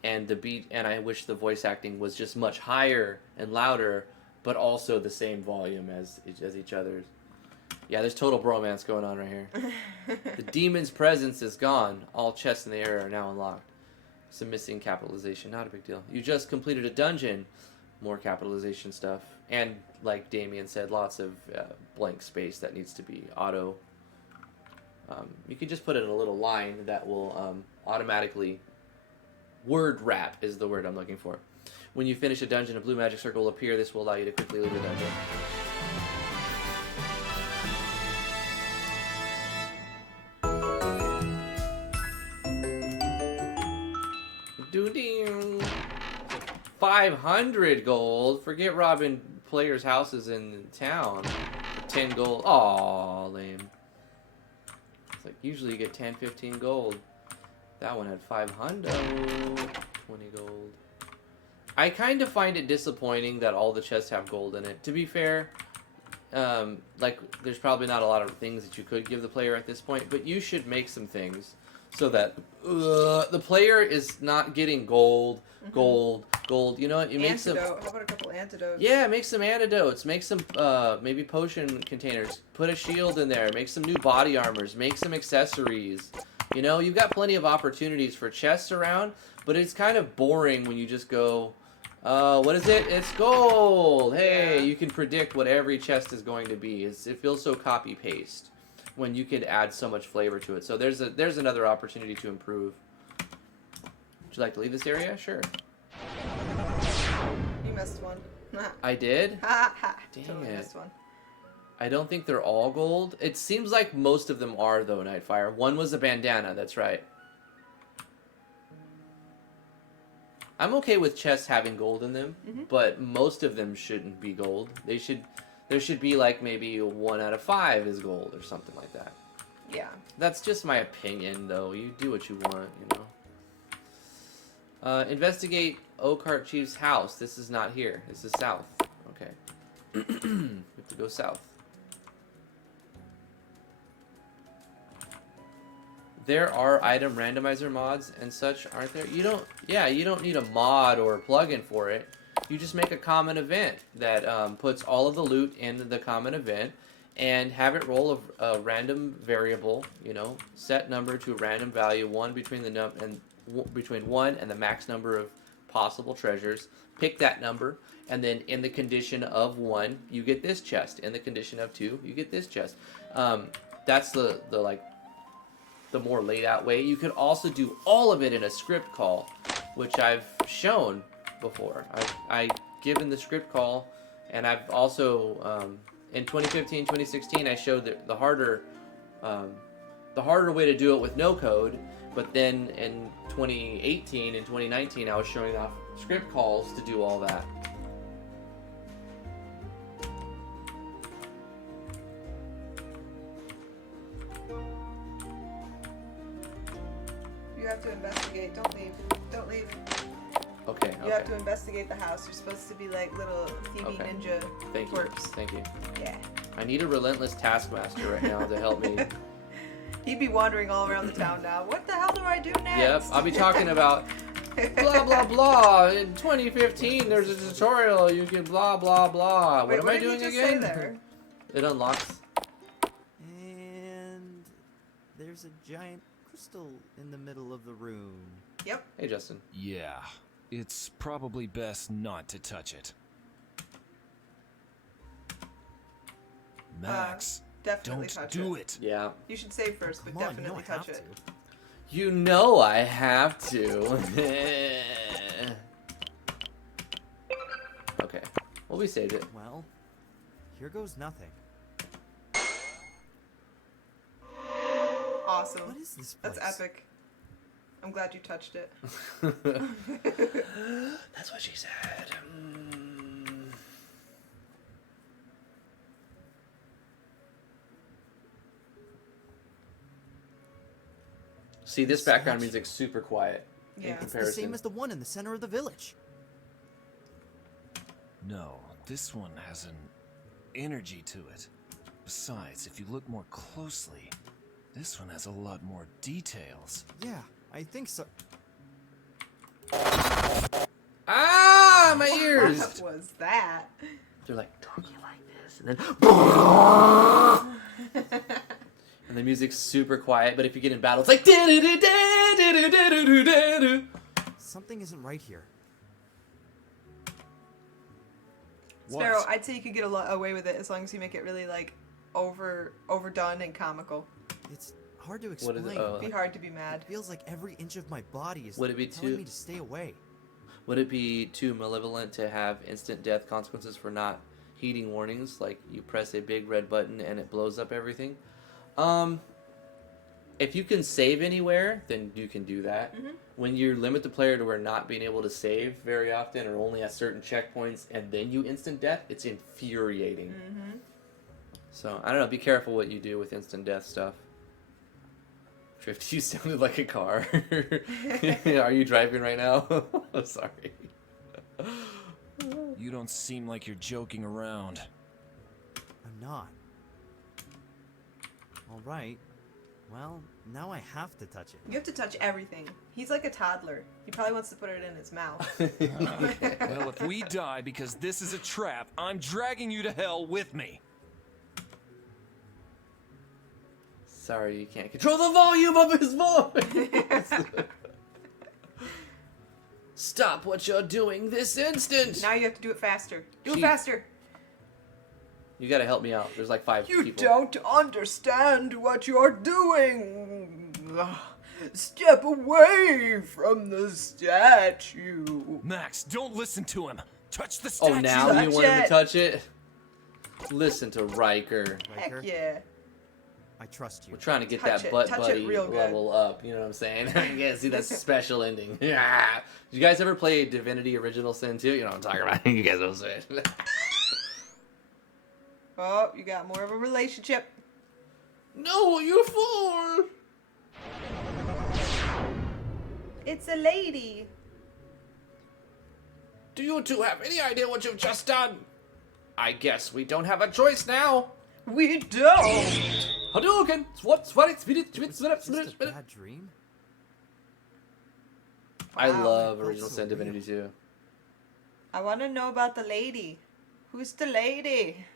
And the beat, and I wish the voice acting was just much higher and louder, but also the same volume as each other's. Yeah, there's total bromance going on right here. The demon's presence is gone. All chests in the area are now unlocked. Some missing capitalization, not a big deal. You just completed a dungeon. More capitalization stuff. And, like Damien said, lots of blank space that needs to be auto. You can just put in a little line that will automatically... Word wrap is the word I'm looking for. When you finish a dungeon, a blue magic circle will appear. This will allow you to quickly leave the dungeon. Doo-ding. 500 gold. Forget robbing players' houses in town. 10 gold. Aw, lame. It's like usually you get 10, 15 gold. That one had 500. 20 gold. I kind of find it disappointing that all the chests have gold in it. To be fair, like there's probably not a lot of things that you could give the player at this point, but you should make some things so that the player is not getting gold. You know what? You make some. Antidote. How about a couple antidotes? Yeah, make some antidotes. Make some maybe potion containers. Put a shield in there. Make some new body armors. Make some accessories. You know, you've got plenty of opportunities for chests around, but it's kind of boring when you just go, what is it? It's gold! Hey, Yeah. you can predict what every chest is going to be. It feels so copy-paste when you can add so much flavor to it. So there's another opportunity to improve. Would you like to leave this area? Sure. You missed one. I did? Ha ha. Dang Totally it. missed one. I don't think they're all gold. It seems like most of them are, though, Nightfire. One was a bandana, that's right. I'm okay with chests having gold in them, but most of them shouldn't be gold. There should be like maybe 1 out of 5 is gold or something like that. Yeah. That's just my opinion, though. You do what you want, you know. Investigate Oakheart Chief's house. This is not here. This is south. Okay. We have to go south. There are item randomizer mods and such, aren't there? You don't need a mod or a plugin for it. You just make a common event that puts all of the loot in the common event and have it roll a random variable, you know, set number to a random value, between 1 and the max number of possible treasures. Pick that number And then in the condition of 1, you get this chest. In the condition of 2, you get this chest. That's the more laid out way. You could also do all of it in a script call, which I've shown before. I've given the script call, and I've also in 2015, 2016, I showed the harder way to do it with no code. But then in 2018 and 2019, I was showing off script calls to do all that. You have to investigate. Don't leave. Don't leave. Okay. You have to investigate the house. You're supposed to be like little Phoebe Okay. Ninja Thank you. twerps. Thank you. Yeah. I need a relentless taskmaster right now to help me. He'd be wandering all around the town now. What the hell do I do next? Yep, I'll be talking about blah blah blah. In 2015, there's a tutorial. You can blah blah blah. Wait, What am I did doing you just again? Say there? It unlocks. And there's a giant crystal in the middle of the room. Yep. Hey, Justin. Yeah, it's probably best not to touch it. Max, Definitely don't touch do it. it. Yeah. You should save first, but Come on, you know definitely I have touch it. to. You know I have to. Okay. Well, we saved it. Well, here goes nothing. Awesome. What is this place? That's epic. I'm glad you touched it. That's what she said. See, this background music's super quiet in Yeah. It's the comparison. same as the one in the center of the village. No, this one has an energy to it. Besides, if you look more closely, this one has a lot more details. Yeah, I think so. Ah, my ears! What was that? They're like talking like this, and then and the music's super quiet. But if you get in battle, it's like Something isn't right here. Sparrow, What? I'd say you could get away with it as long as you make it really like overdone and comical. It's hard to What explain. is it? It'd be hard to be mad. It feels like every inch of my body is Would it be telling too- me to stay away. Would it be too malevolent to have instant death consequences for not heeding warnings? Like you press a big red button and it blows up everything. If you can save anywhere, then you can do that. Mm-hmm. When you limit the player to where not being able to save very often or only at certain checkpoints and then you instant death, it's infuriating. Mm-hmm. So, I don't know, be careful what you do with instant death stuff. Drift, you sounded like a car. Are you driving right now? Oh, sorry. You don't seem like you're joking around. I'm not. All right. Well, now I have to touch it. You have to touch everything. He's like a toddler. He probably wants to put it in his mouth. Well, if we die because this is a trap, I'm dragging you to hell with me. Sorry, you can't control the volume of his voice. Stop what you're doing this instant. Now you have to do it faster. Do it Chief. faster. You gotta help me out. There's like 5 You people. don't understand what you're doing. Step away from the statue. Max, don't listen to him. Touch the statue. Oh, now you Touch want him to it. touch it? Listen to Riker. Heck Riker, yeah. I trust you. We're trying to get Touch that it. butt Touch it buddy real good. level up. You know what I'm saying? Yeah, see, that's a special ending. Yeah. Did you guys ever play Divinity Original Sin 2? You know what I'm talking about. You guys know what I'm saying. Oh, you got more of a relationship. No, you fool! It's a lady. Do you two have any idea what you've just done? I guess we don't have a choice now. We don't. Hadouken! Was this a bad dream? I Wow, love that's Original so Sin Divinity real. 2. I want to know about the lady. Who's the lady?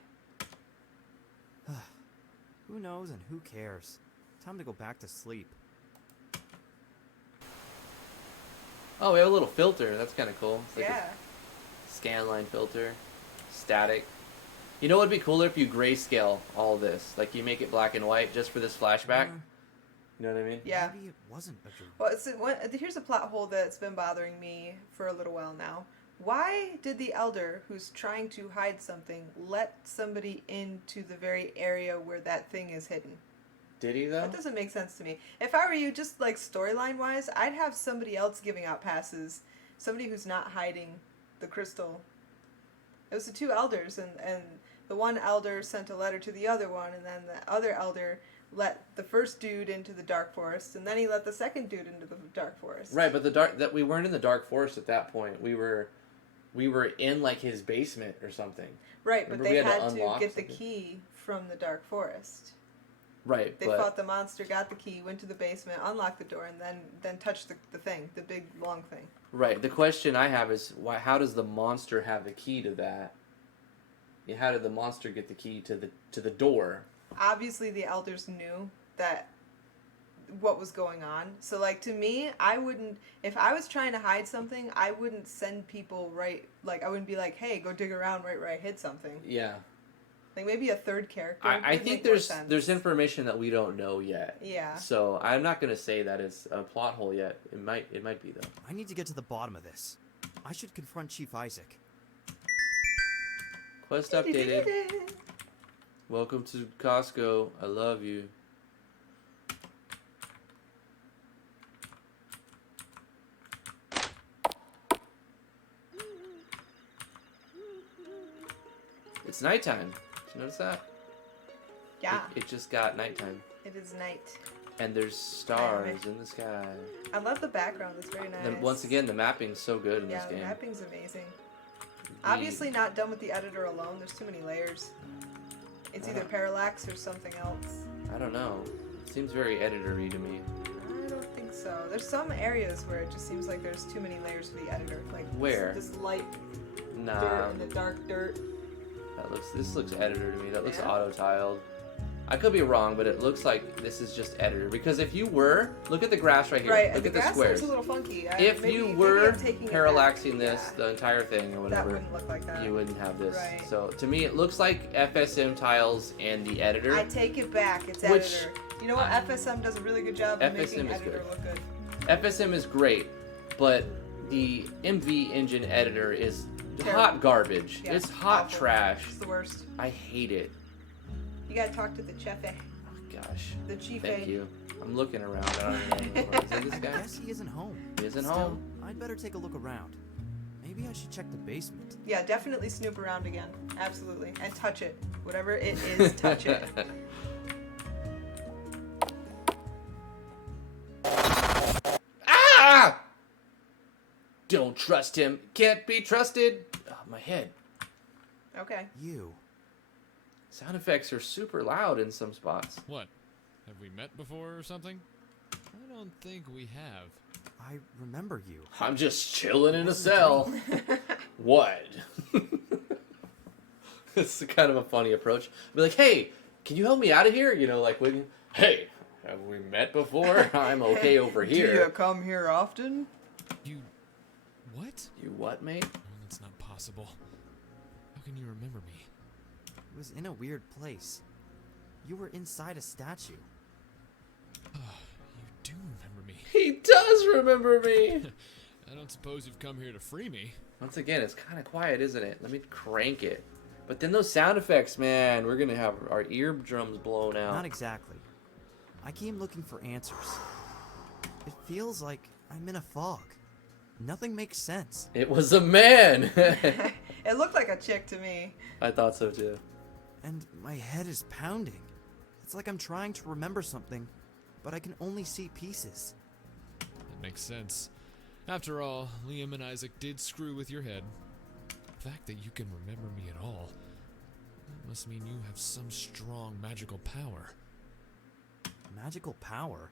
Who knows and who cares? Time to go back to sleep. Oh, we have a little filter. That's kind of cool. It's like Yeah. a Scanline filter. Static. You know what would be cooler if you grayscale all this? Like you make it black and white just for this flashback? You know what I mean? Yeah. Maybe it wasn't a dream. Well, here's a plot hole that's been bothering me for a little while now. Why did the elder, who's trying to hide something, let somebody into the very area where that thing is hidden? Did he though? That doesn't make sense to me. If I were you, just like storyline wise, I'd have somebody else giving out passes. Somebody who's not hiding the crystal. It was the two elders, and the one elder sent a letter to the other one, and then the other elder let the first dude into the dark forest, and then he let the second dude into the dark forest. Right, but we weren't in the dark forest at that point. We were in like his basement or something. Right, but Remember they we had to had to unlock get the something? key from the dark forest. Right, They but fought the monster, got the key, went to the basement, unlocked the door, and then touched the thing, the big long thing. right. The question I have is why? How does the monster have the key to that? Yeah, how did the monster get the key to the door? Obviously, the elders knew that what was going on. So, like, to me, I wouldn't, if I was trying to hide something, I wouldn't send people right, like, I wouldn't be like, hey, go dig around right where I hid something. Yeah. Like, maybe a third character. I would think make more sense. there's information that we don't know yet. Yeah. So I'm not gonna say that it's a plot hole yet. It might be though. I need to get to the bottom of this. I should confront Chief Isaac. Quest updated. Welcome to Costco. I love you. It's nighttime. Did you notice that? Yeah, It just got nighttime. it is night. And there's stars in the sky. I love the background. It's very nice. And once again, the mapping's so good in yeah, this the game. mapping's amazing. The- Obviously not done with the editor alone. There's too many layers. It's either parallax or something else. I don't know. It seems very editor-y to me. I don't think so. There's some areas where it just seems like there's too many layers for the editor. Like Where? This light Nah, dirt and the dark dirt. this looks editor to me. That looks Yeah. auto-tiled. I could be wrong, but it looks like this is just editor. Because if you were, look at the grass right here. Right, Look and the at the grass squares. looks a little funky. If maybe you I'm were taking it parallaxing back. this, Yeah, the entire thing or that whatever, wouldn't look like that. you wouldn't have this. Right. So to me, it looks like FSM tiles and the editor. I take it back. It's Which- editor. You know what? FSM does a really good job of FSM making is editor good. look good. FSM is great, but the MV engine editor is Terrible. hot garbage. Yeah, It's hot awful. trash. It's the worst. I hate it. You gotta talk to the chef, Oh, gosh. the chief. Thank you. I'm looking around. I don't know. Is that this I guy? guess he isn't home. He isn't Still, home. I'd better take a look around. Maybe I should check the basement. Yeah, definitely snoop around again. Absolutely. And touch it. Whatever it is, touch it. Ah! Don't trust him. Can't be trusted. Oh, my head. Okay. You. Sound effects are super loud in some spots. What? Have we met before or something? I don't think we have. I remember you. I'm just chilling in a cell. What? It's kind of a funny approach. Be like, hey, can you help me out of here? You know, like when, hey, have we met before? I'm okay over Do you here. come here often? You... What? You what, mate? Oh, that's not possible. How can you remember me? It was in a weird place. You were inside a statue. You do remember me. He does remember me. I don't suppose you've come here to free me. Once again, it's kind of quiet, isn't it? Let me crank it. But then those sound effects, man, we're gonna have our eardrums blown out. Not exactly. I came looking for answers. It feels like I'm in a fog. Nothing makes sense. It was a man. It looked like a chick to me. I thought so too. And my head is pounding. It's like I'm trying to remember something, but I can only see pieces. That makes sense. After all, Liam and Isaac did screw with your head. The fact that you can remember me at all, that must mean you have some strong magical power. Magical power?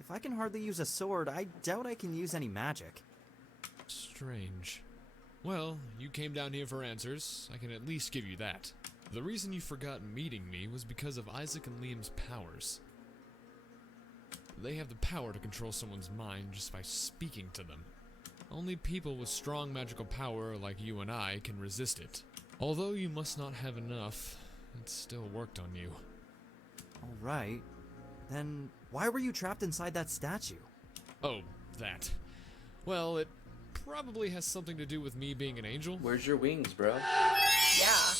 If I can hardly use a sword, I doubt I can use any magic. Strange. Well, you came down here for answers. I can at least give you that. The reason you forgot meeting me was because of Isaac and Liam's powers. They have the power to control someone's mind just by speaking to them. Only people with strong magical power like you and I can resist it. Although you must not have enough, it still worked on you. Alright. Then why were you trapped inside that statue? Oh, that. Well, it probably has something to do with me being an angel. Where's your wings, bro? Yeah.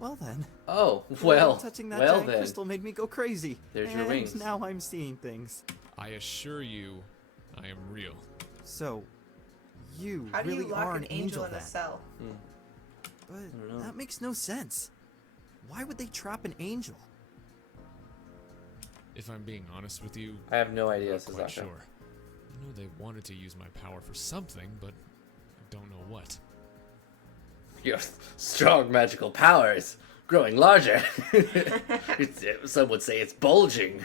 Well then. Oh, well. Touching that Well giant then. crystal made me go crazy. There's your And wings. now I'm seeing things. I assure you, I am real. So, you How do really you lock are an angel in then. a cell? But don't know. that makes no sense. Why would they trap an angel? If I'm being honest with you, I have no I'm idea, not says quite Asha. sure. I know they wanted to use my power for something, but I don't know what. Your strong magical powers growing larger. Some would say it's bulging.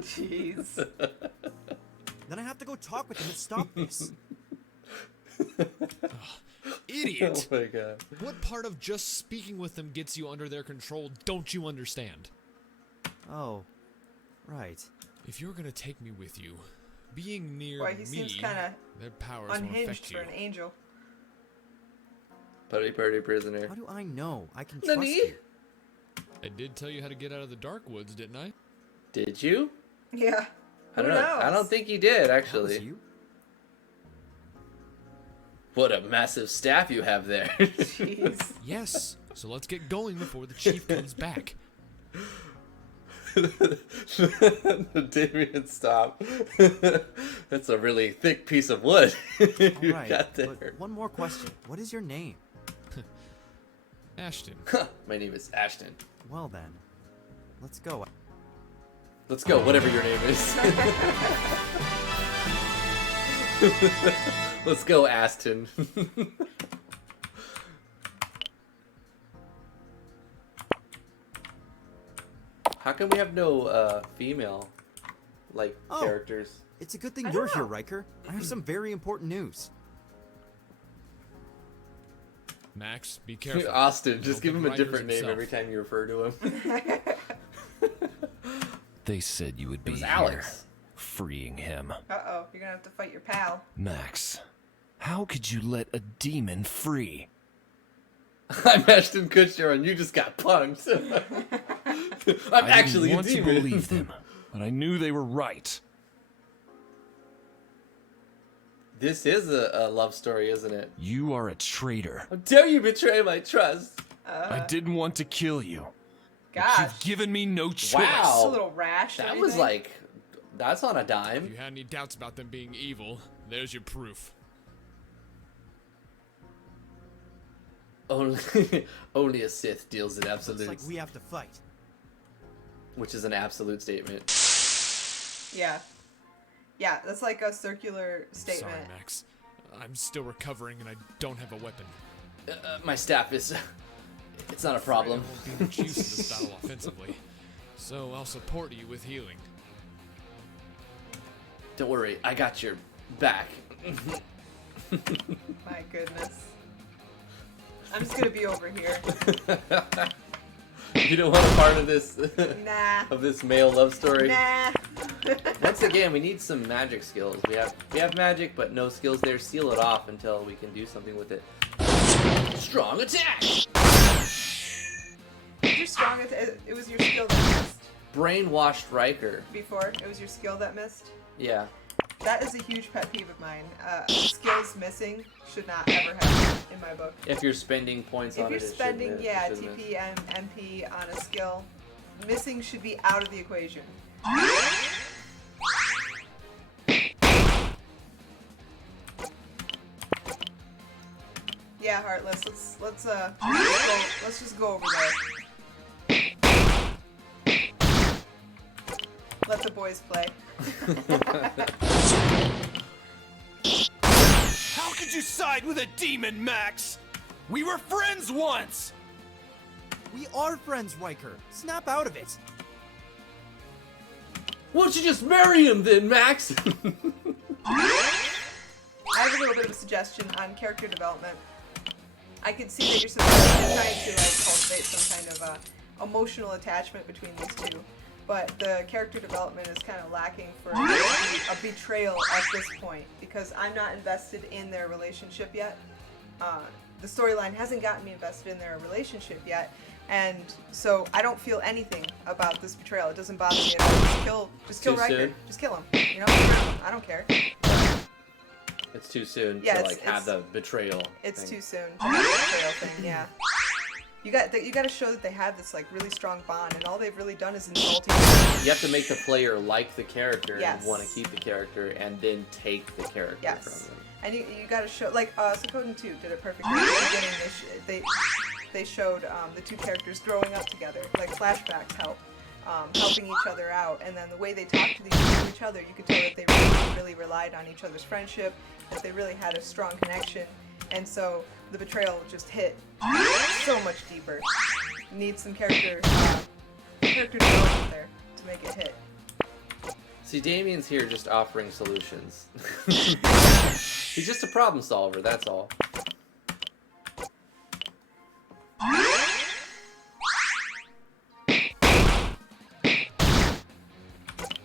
Jeez. Then I have to go talk with them and stop this. Idiot! Oh my god. What part of just speaking with them gets you under their control don't you understand? Oh, right. If you're gonna take me with you, being near Boy, he me, seems kinda their powers won't Unhinged affect for you. an angel. Putty party prisoner. How do I know I can trust Nani? you? I did tell you how to get out of the dark woods, didn't I? Did you? Yeah. I don't Who know. knows? I don't think you did, That was actually. you? What a massive staff you have there. Jeez. Yes. So let's get going before the chief comes back. Damien, stop. That's a really thick piece of wood you Alright, got there. but one more question. What is your name? Ashton. My name is Ashton. Well then, let's go. Let's go, whatever your name is. Let's go, Ashton. How come we have no female Oh. characters? It's a good thing I you're don't here, know. Riker. I have some very important news. Max, be careful. Austin, just give him a Riker's different name himself. every time you refer to him. They said you would It be was here, Alex. freeing him. Uh-oh, you're gonna have to fight your pal. Max, how could you let a demon free? I'm Ashton Kutcher and you just got punked. I'm I actually didn't want a to demon. believe them, but I knew they were right. This is a love story, isn't it? You are a traitor. How dare you betray my trust? I didn't want to kill you. But Gosh. you've given me no choice. Wow. It's a little rash. That don't you was think? like, that's on a If dime. you had any doubts about them being evil, there's your proof. Only a Sith deals in Looks absolutes, like we have to fight. which is an absolute statement. Yeah. Yeah, that's like a circular statement. Sorry, Max. I'm still recovering and I don't have a weapon. My staff is, it's not a I problem. won't be much use in this battle offensively, so I'll support you with healing. Don't worry, I got your back. My goodness. I'm just gonna be over here. You don't want a part of this Nah. of this male love story. Nah. Once again, we need some magic skills. We have magic, but no skills there. Seal it off until we can do something with it. Strong attack. You're strong. It was your skill that missed. Brainwashed Riker. Before, it was your skill that missed. Yeah. That is a huge pet peeve of mine. Skills missing should not ever happen in my book. If you're spending points If on you're it, it spending, shouldn't- yeah, it shouldn't. TP and MP on a skill, missing should be out of the equation. Yeah, Heartless. Let's just go over there. Let the boys play. How could you side with a demon, Max? We were friends once! We are friends, Riker. Snap out of it. Why don't you just marry him then, Max? I have a little bit of a suggestion on character development. I could see that you're trying to like cultivate some kind of emotional attachment between these two. but the character development is kind of lacking for a betrayal at this point, because I'm not invested in their relationship yet. The storyline hasn't gotten me invested in their relationship yet, and so I don't feel anything about this betrayal. It doesn't bother me at all. Just kill Too Riker. soon? Just kill him. You know, I don't care. It's too soon Yeah, to like have the betrayal. It's thing. too soon to have the betrayal thing. Yeah. You got to show that they have this like really strong bond, and all they've really done is insult each other. You have to make the player like the character Yes. and want to keep the character, and then take the character Yes. from them. And you got to show, like, Suikoden 2 did it perfectly. At the beginning, they showed the two characters growing up together. Like, flashbacks help, helping each other out. And then the way they talked to each other, you could tell that they really relied on each other's friendship, that they really had a strong connection. And so the betrayal just hit so much deeper. Need some character development there to make it hit. See, Damien's here just offering solutions. He's just a problem solver, that's all.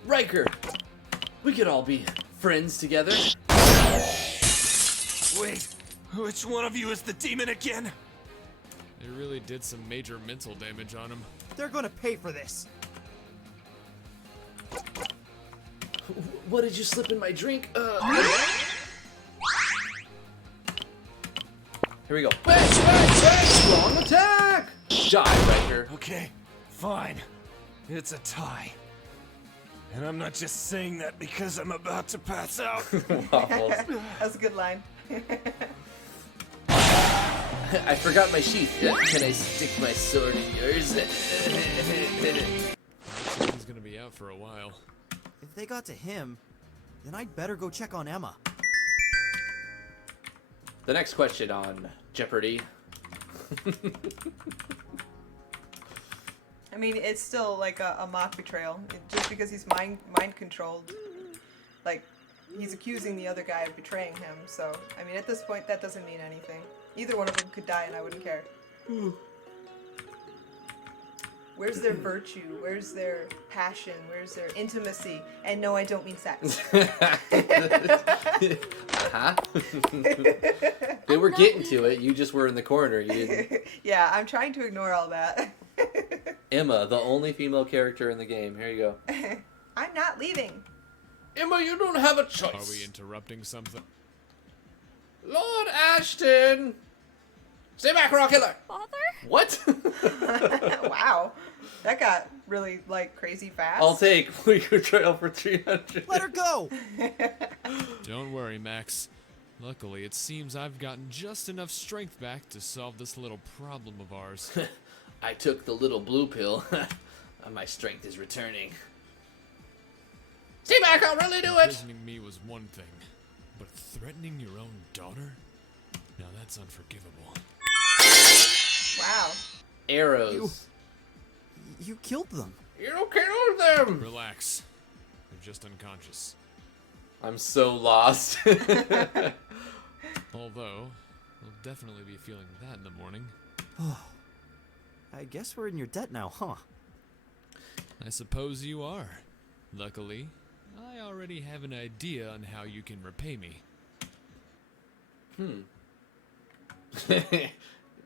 Riker! We could all be friends together. Wait, which one of you is the demon again? They really did some major mental damage on him. They're gonna pay for this. What did you slip in my drink? Here we go. Bang! Wrong attack! Die, Riker. Okay, fine. It's a tie. And I'm not just saying that because I'm about to pass out. Waffles. That's a good line. I forgot my sheath. Can I stick my sword in yours? He's gonna be out for a while. If they got to him, then I'd better go check on Emma. The next question on Jeopardy. I mean, it's still like a mock betrayal. Just because he's mind controlled, like he's accusing the other guy of betraying him. So I mean, at this point, that doesn't mean anything. Either one of them could die, and I wouldn't care. Where's their virtue? Where's their passion? Where's their intimacy? And no, I don't mean sex. Uh-huh. They were getting to it. You just were in the corner. You didn't. Yeah, I'm trying to ignore all that. Emma, the only female character in the game. Here you go. I'm not leaving. Emma, you don't have a choice. Are we interrupting something? Lord Ashton! Stay back or I'll kill her! Father? What? Wow, that got really like crazy fast. I'll take Weaker Trail for 300. Let her go! Don't worry, Max. Luckily, it seems I've gotten just enough strength back to solve this little problem of ours. I took the little blue pill. My strength is returning. Stay back, I'll really do it! Imprisoning me was one thing, but threatening your own daughter? Now that's unforgivable. Wow. Arrows. You killed them. You don't kill them! Relax. They're just unconscious. I'm so lost. Although, we'll definitely be feeling that in the morning. I guess we're in your debt now, huh? I suppose you are. Luckily, I already have an idea on how you can repay me.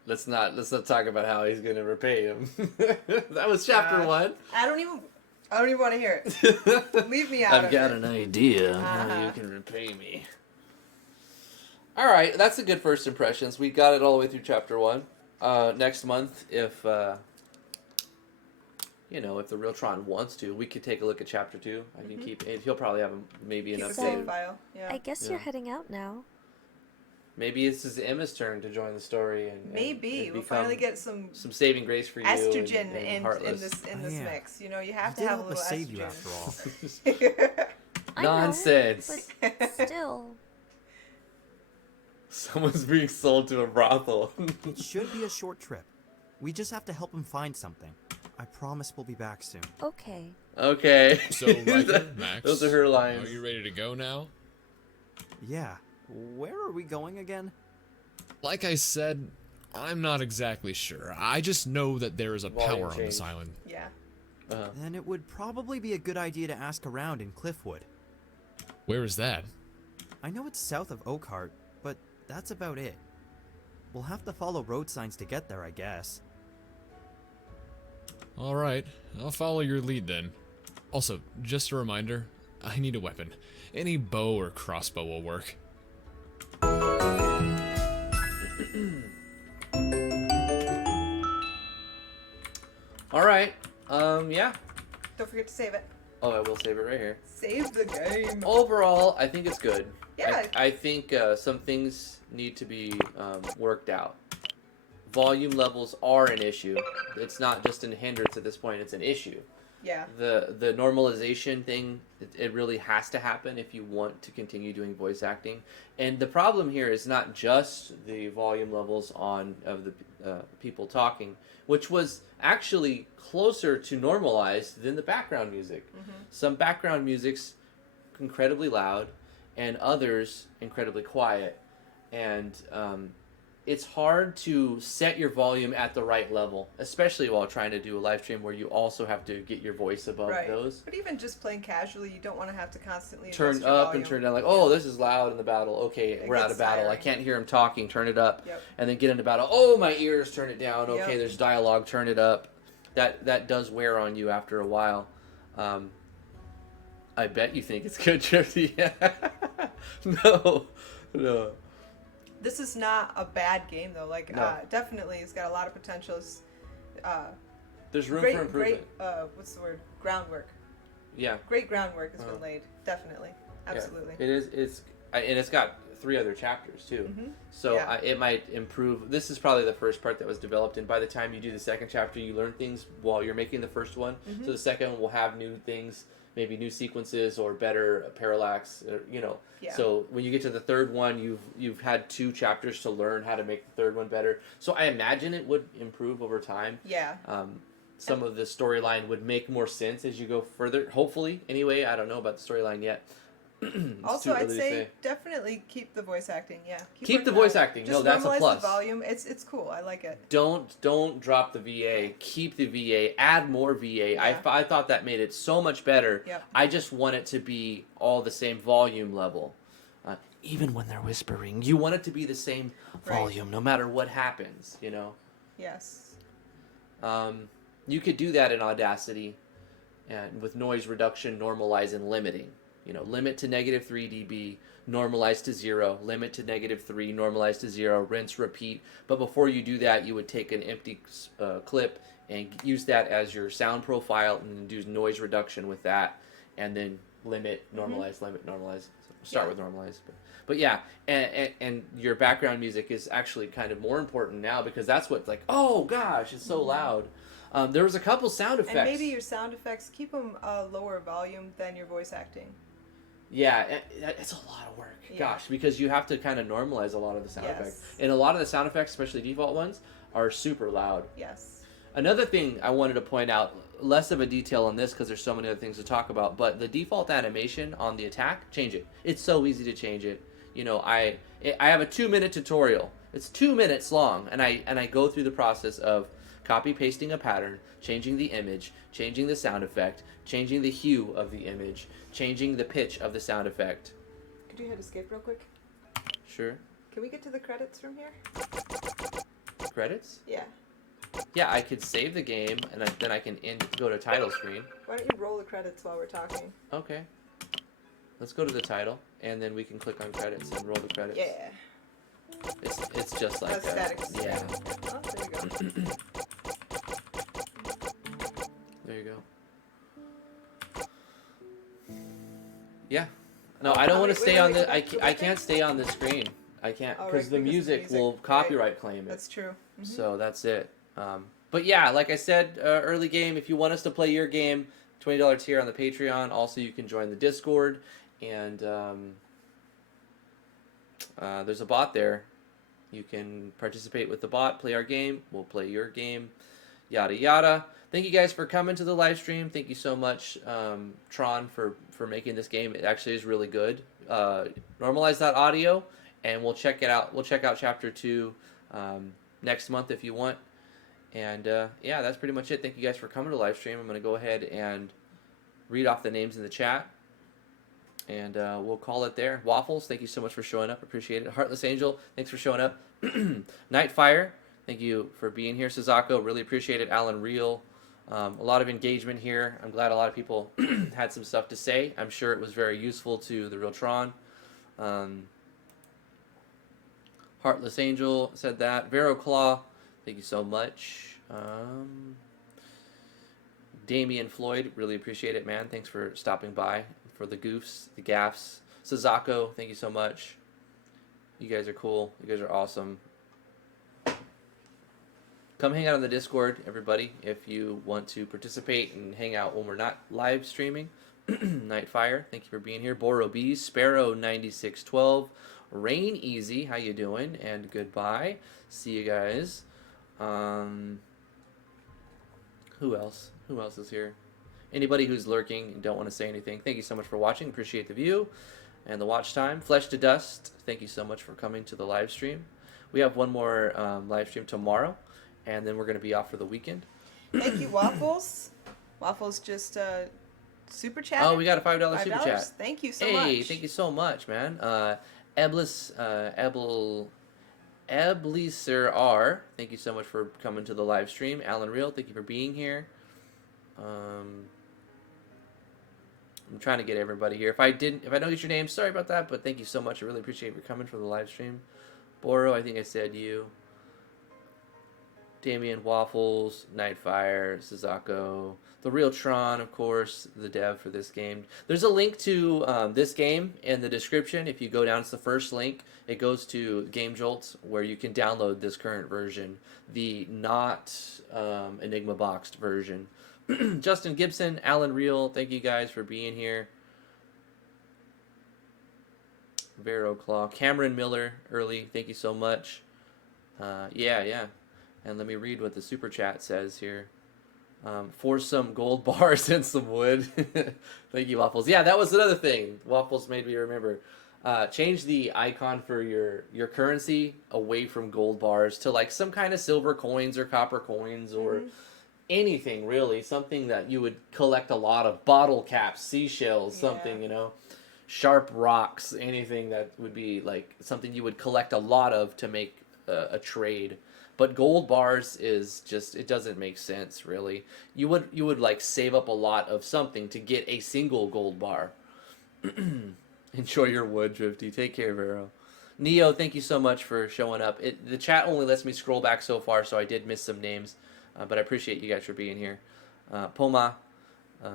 Let's not talk about how he's gonna repay him. That was chapter 1. I don't even want to hear it. Leave me out I've of got it. an idea on how you can repay me. Alright, that's a good first impressions. We got it all the way through chapter 1. Next month, if the RealTron wants to, we could take a look at chapter 2. I can keep it. He'll probably have maybe an Keep a update. save file. Yeah. I guess you're heading out now. Maybe this is Emma's turn to join the story, and Maybe and we'll become finally get some some saving grace for you. estrogen and in Heartless. this Oh, yeah. mix. You know, you have He to did have a help little us save you estrogen. after all. I know, Nonsense. but still. Someone's being sold to a brothel. It should be a short trip. We just have to help him find something. I promise we'll be back soon. Okay. Okay. So, Riker, Max, Those are her lines. are you ready to go now? Yeah. Where are we going again? Like I said, I'm not exactly sure. I just know that there is a Volume power on this change. island. Yeah. then it would probably be a good idea to ask around in Cliffwood. Where is that? I know it's south of Oakheart, but that's about it. We'll have to follow road signs to get there, I guess. Alright, I'll follow your lead then. Also, just a reminder, I need a weapon. Any bow or crossbow will work. Alright, yeah. Don't forget to save it. Oh, I will save it right here. Save the game. Overall, I think it's good. Yeah. I think some things need to be worked out. Volume levels are an issue. It's not just a hindrance at this point, it's an issue. Yeah. The normalization thing, it really has to happen if you want to continue doing voice acting. And the problem here is not just the volume levels of the people talking, which was actually closer to normalized than the background music. Mm-hmm. Some background music's incredibly loud, and others incredibly quiet. And it's hard to set your volume at the right level, especially while trying to do a live stream where you also have to get your voice above those. But even just playing casually, you don't want to have to constantly Turn adjust your up volume. and turn down, like, oh, this is loud in the battle. Okay, It we're out gets of battle. I tiring. can't hear him talking. Turn it up. Yep. And then get into battle. Oh, my ears, turn it down. Okay, Yep. there's dialogue. Turn it up. That does wear on you after a while. I bet you think it's good, Thrifty. No. This is not a bad game though. Like, No. definitely, it's got a lot of potential. It's, There's room great, for improvement. what's the word? Groundwork. Yeah. Great groundwork has been laid. Definitely, absolutely. Yeah. It is. And it's got 3 other chapters too. Mm-hmm. So Yeah. it might improve. This is probably the first part that was developed, and by the time you do the second chapter, you learn things while you're making the first one. Mm-hmm. So the second one will have new things, maybe new sequences or better parallax, or, Yeah. So when you get to the third one, you've had 2 chapters to learn how to make the third one better. So I imagine it would improve over time. Yeah. Some of the storyline would make more sense as you go further. Hopefully, anyway. I don't know about the storyline yet. It's Also, too I'd early to say definitely keep the voice acting. Yeah. Keep working the on voice it. acting. Just No, that's a normalize plus. the volume. It's cool. I like it. Don't drop the VA. Keep the VA. Add more VA. Yeah. I thought that made it so much better. Yep. I just want it to be all the same volume level. Even when they're whispering, you want it to be the same Right. volume, no matter what happens. Yes. You could do that in Audacity, and with noise reduction, normalize, and limiting. Limit to -3 dB, normalize to 0, limit to -3, normalize to 0, rinse, repeat. But before you do that, you would take an empty clip and use that as your sound profile and do noise reduction with that, and then limit, normalize, limit, normalize. So start with normalize. But yeah, and your background music is actually kind of more important now because that's what's like, oh gosh, it's so loud. There was a couple sound effects. And maybe your sound effects, keep them lower volume than your voice acting. Yeah, it's a lot of work. Yeah. Gosh, because you have to kind of normalize a lot of the sound Yes. effects. And a lot of the sound effects, especially default ones, are super loud. Yes. Another thing I wanted to point out, less of a detail on this because there's so many other things to talk about, but the default animation on the attack, change it. It's so easy to change it. I have a 2-minute tutorial. It's 2 minutes long, and I go through the process of copy pasting a pattern, changing the image, changing the sound effect, changing the hue of the image, changing the pitch of the sound effect. Could you hit escape real quick? Sure. Can we get to the credits from here? Credits? Yeah. Yeah, I could save the game, and then I can go to title screen. Why don't you roll the credits while we're talking? Okay. Let's go to the title, and then we can click on credits and roll the credits. Yeah. It's just like Static. yeah. Oh, there you go. There you go. Yeah. No, I don't want to stay on the. wait, I can't stay on the screen. I can't Oh, because right, the because of music music, will right. copyright claim it. That's true. Mhm. So that's it. But yeah, like I said, early game. If you want us to play your game, $20 tier on the Patreon. Also, you can join the Discord, and there's a bot there. You can participate with the bot, play our game. We'll play your game. Yada yada. Thank you guys for coming to the live stream. Thank you so much, Tron, for making this game. It actually is really good. Normalize that audio, and we'll check it out. We'll check out Chapter 2 next month if you want. And yeah, that's pretty much it. Thank you guys for coming to the live stream. I'm going to go ahead and read off the names in the chat. And we'll call it there. Waffles, thank you so much for showing up. Appreciate it. Heartless Angel, thanks for showing up. Nightfire, thank you for being here. Sazako, really appreciate it. Alan Real, a lot of engagement here. I'm glad a lot of people had some stuff to say. I'm sure it was very useful to TheRealTron. Heartless Angel said that. Vero Claw, thank you so much. Damian Floyd, really appreciate it, man. Thanks for stopping by for the goofs, the gaffs. Sazako, thank you so much. You guys are cool. You guys are awesome. Come hang out on the Discord, everybody, if you want to participate and hang out when we're not live streaming. Nightfire, thank you for being here. Boro B, Sparrow 9612, Rain Easy, how you doing? And goodbye. See you guys. Who else? Who else is here? Anybody who's lurking and don't want to say anything, thank you so much for watching. Appreciate the view and the watch time. Flesh to Dust, thank you so much for coming to the live stream. We have one more live stream tomorrow, and then we're going to be off for the weekend. Thank you, Waffles. Waffles just super chat. Oh, we got a $5 super chat. Thank you so much. Hey, thank you so much, man. Eblisir R, thank you so much for coming to the live stream. Alan Real, thank you for being here. I'm trying to get everybody here. If I don't get your name, sorry about that, but thank you so much. I really appreciate you coming for the live stream. Boro, I think I said you. Damien, Waffles, Nightfire, Sazako, TheRealTron, of course, the dev for this game. There's a link to this game in the description. If you go down, it's the first link. It goes to Game Jolt, where you can download this current version, the not Enigma boxed version. Justin Gibson, Alan Real, thank you guys for being here. Vero Claw, Cameron Miller, early, thank you so much. Yeah. And let me read what the super chat says here. For some gold bars and some wood. Thank you, Waffles. Yeah, that was another thing. Waffles made me remember. Change the icon for your currency away from gold bars to like some kind of silver coins or copper coins or anything really. Something that you would collect a lot of. Bottle caps, seashells, something, you know. Sharp rocks, anything that would be like something you would collect a lot of to make a trade. But gold bars is just, it doesn't make sense, really. You would like save up a lot of something to get a single gold bar. Enjoy your wood, Drifty. Take care, Vero. Neo, thank you so much for showing up. The chat only lets me scroll back so far, so I did miss some names. But I appreciate you guys for being here. Poma,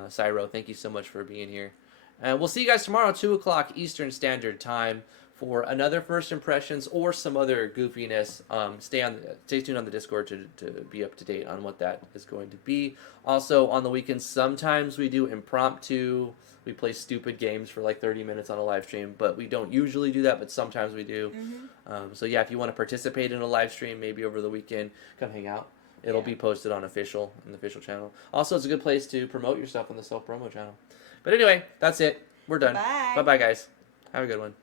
Cyro, thank you so much for being here. And we'll see you guys tomorrow, 2 o'clock Eastern Standard Time, for another First Impressions or some other goofiness. Stay tuned on the Discord to be up to date on what that is going to be. Also, on the weekends, sometimes we do impromptu. We play stupid games for like 30 minutes on a live stream, but we don't usually do that, but sometimes we do. So yeah, if you want to participate in a live stream, maybe over the weekend, come hang out. It'll be posted on the official channel. Also, it's a good place to promote yourself on the self-promo channel. But anyway, that's it. We're done. Bye. Bye-bye, guys. Have a good one.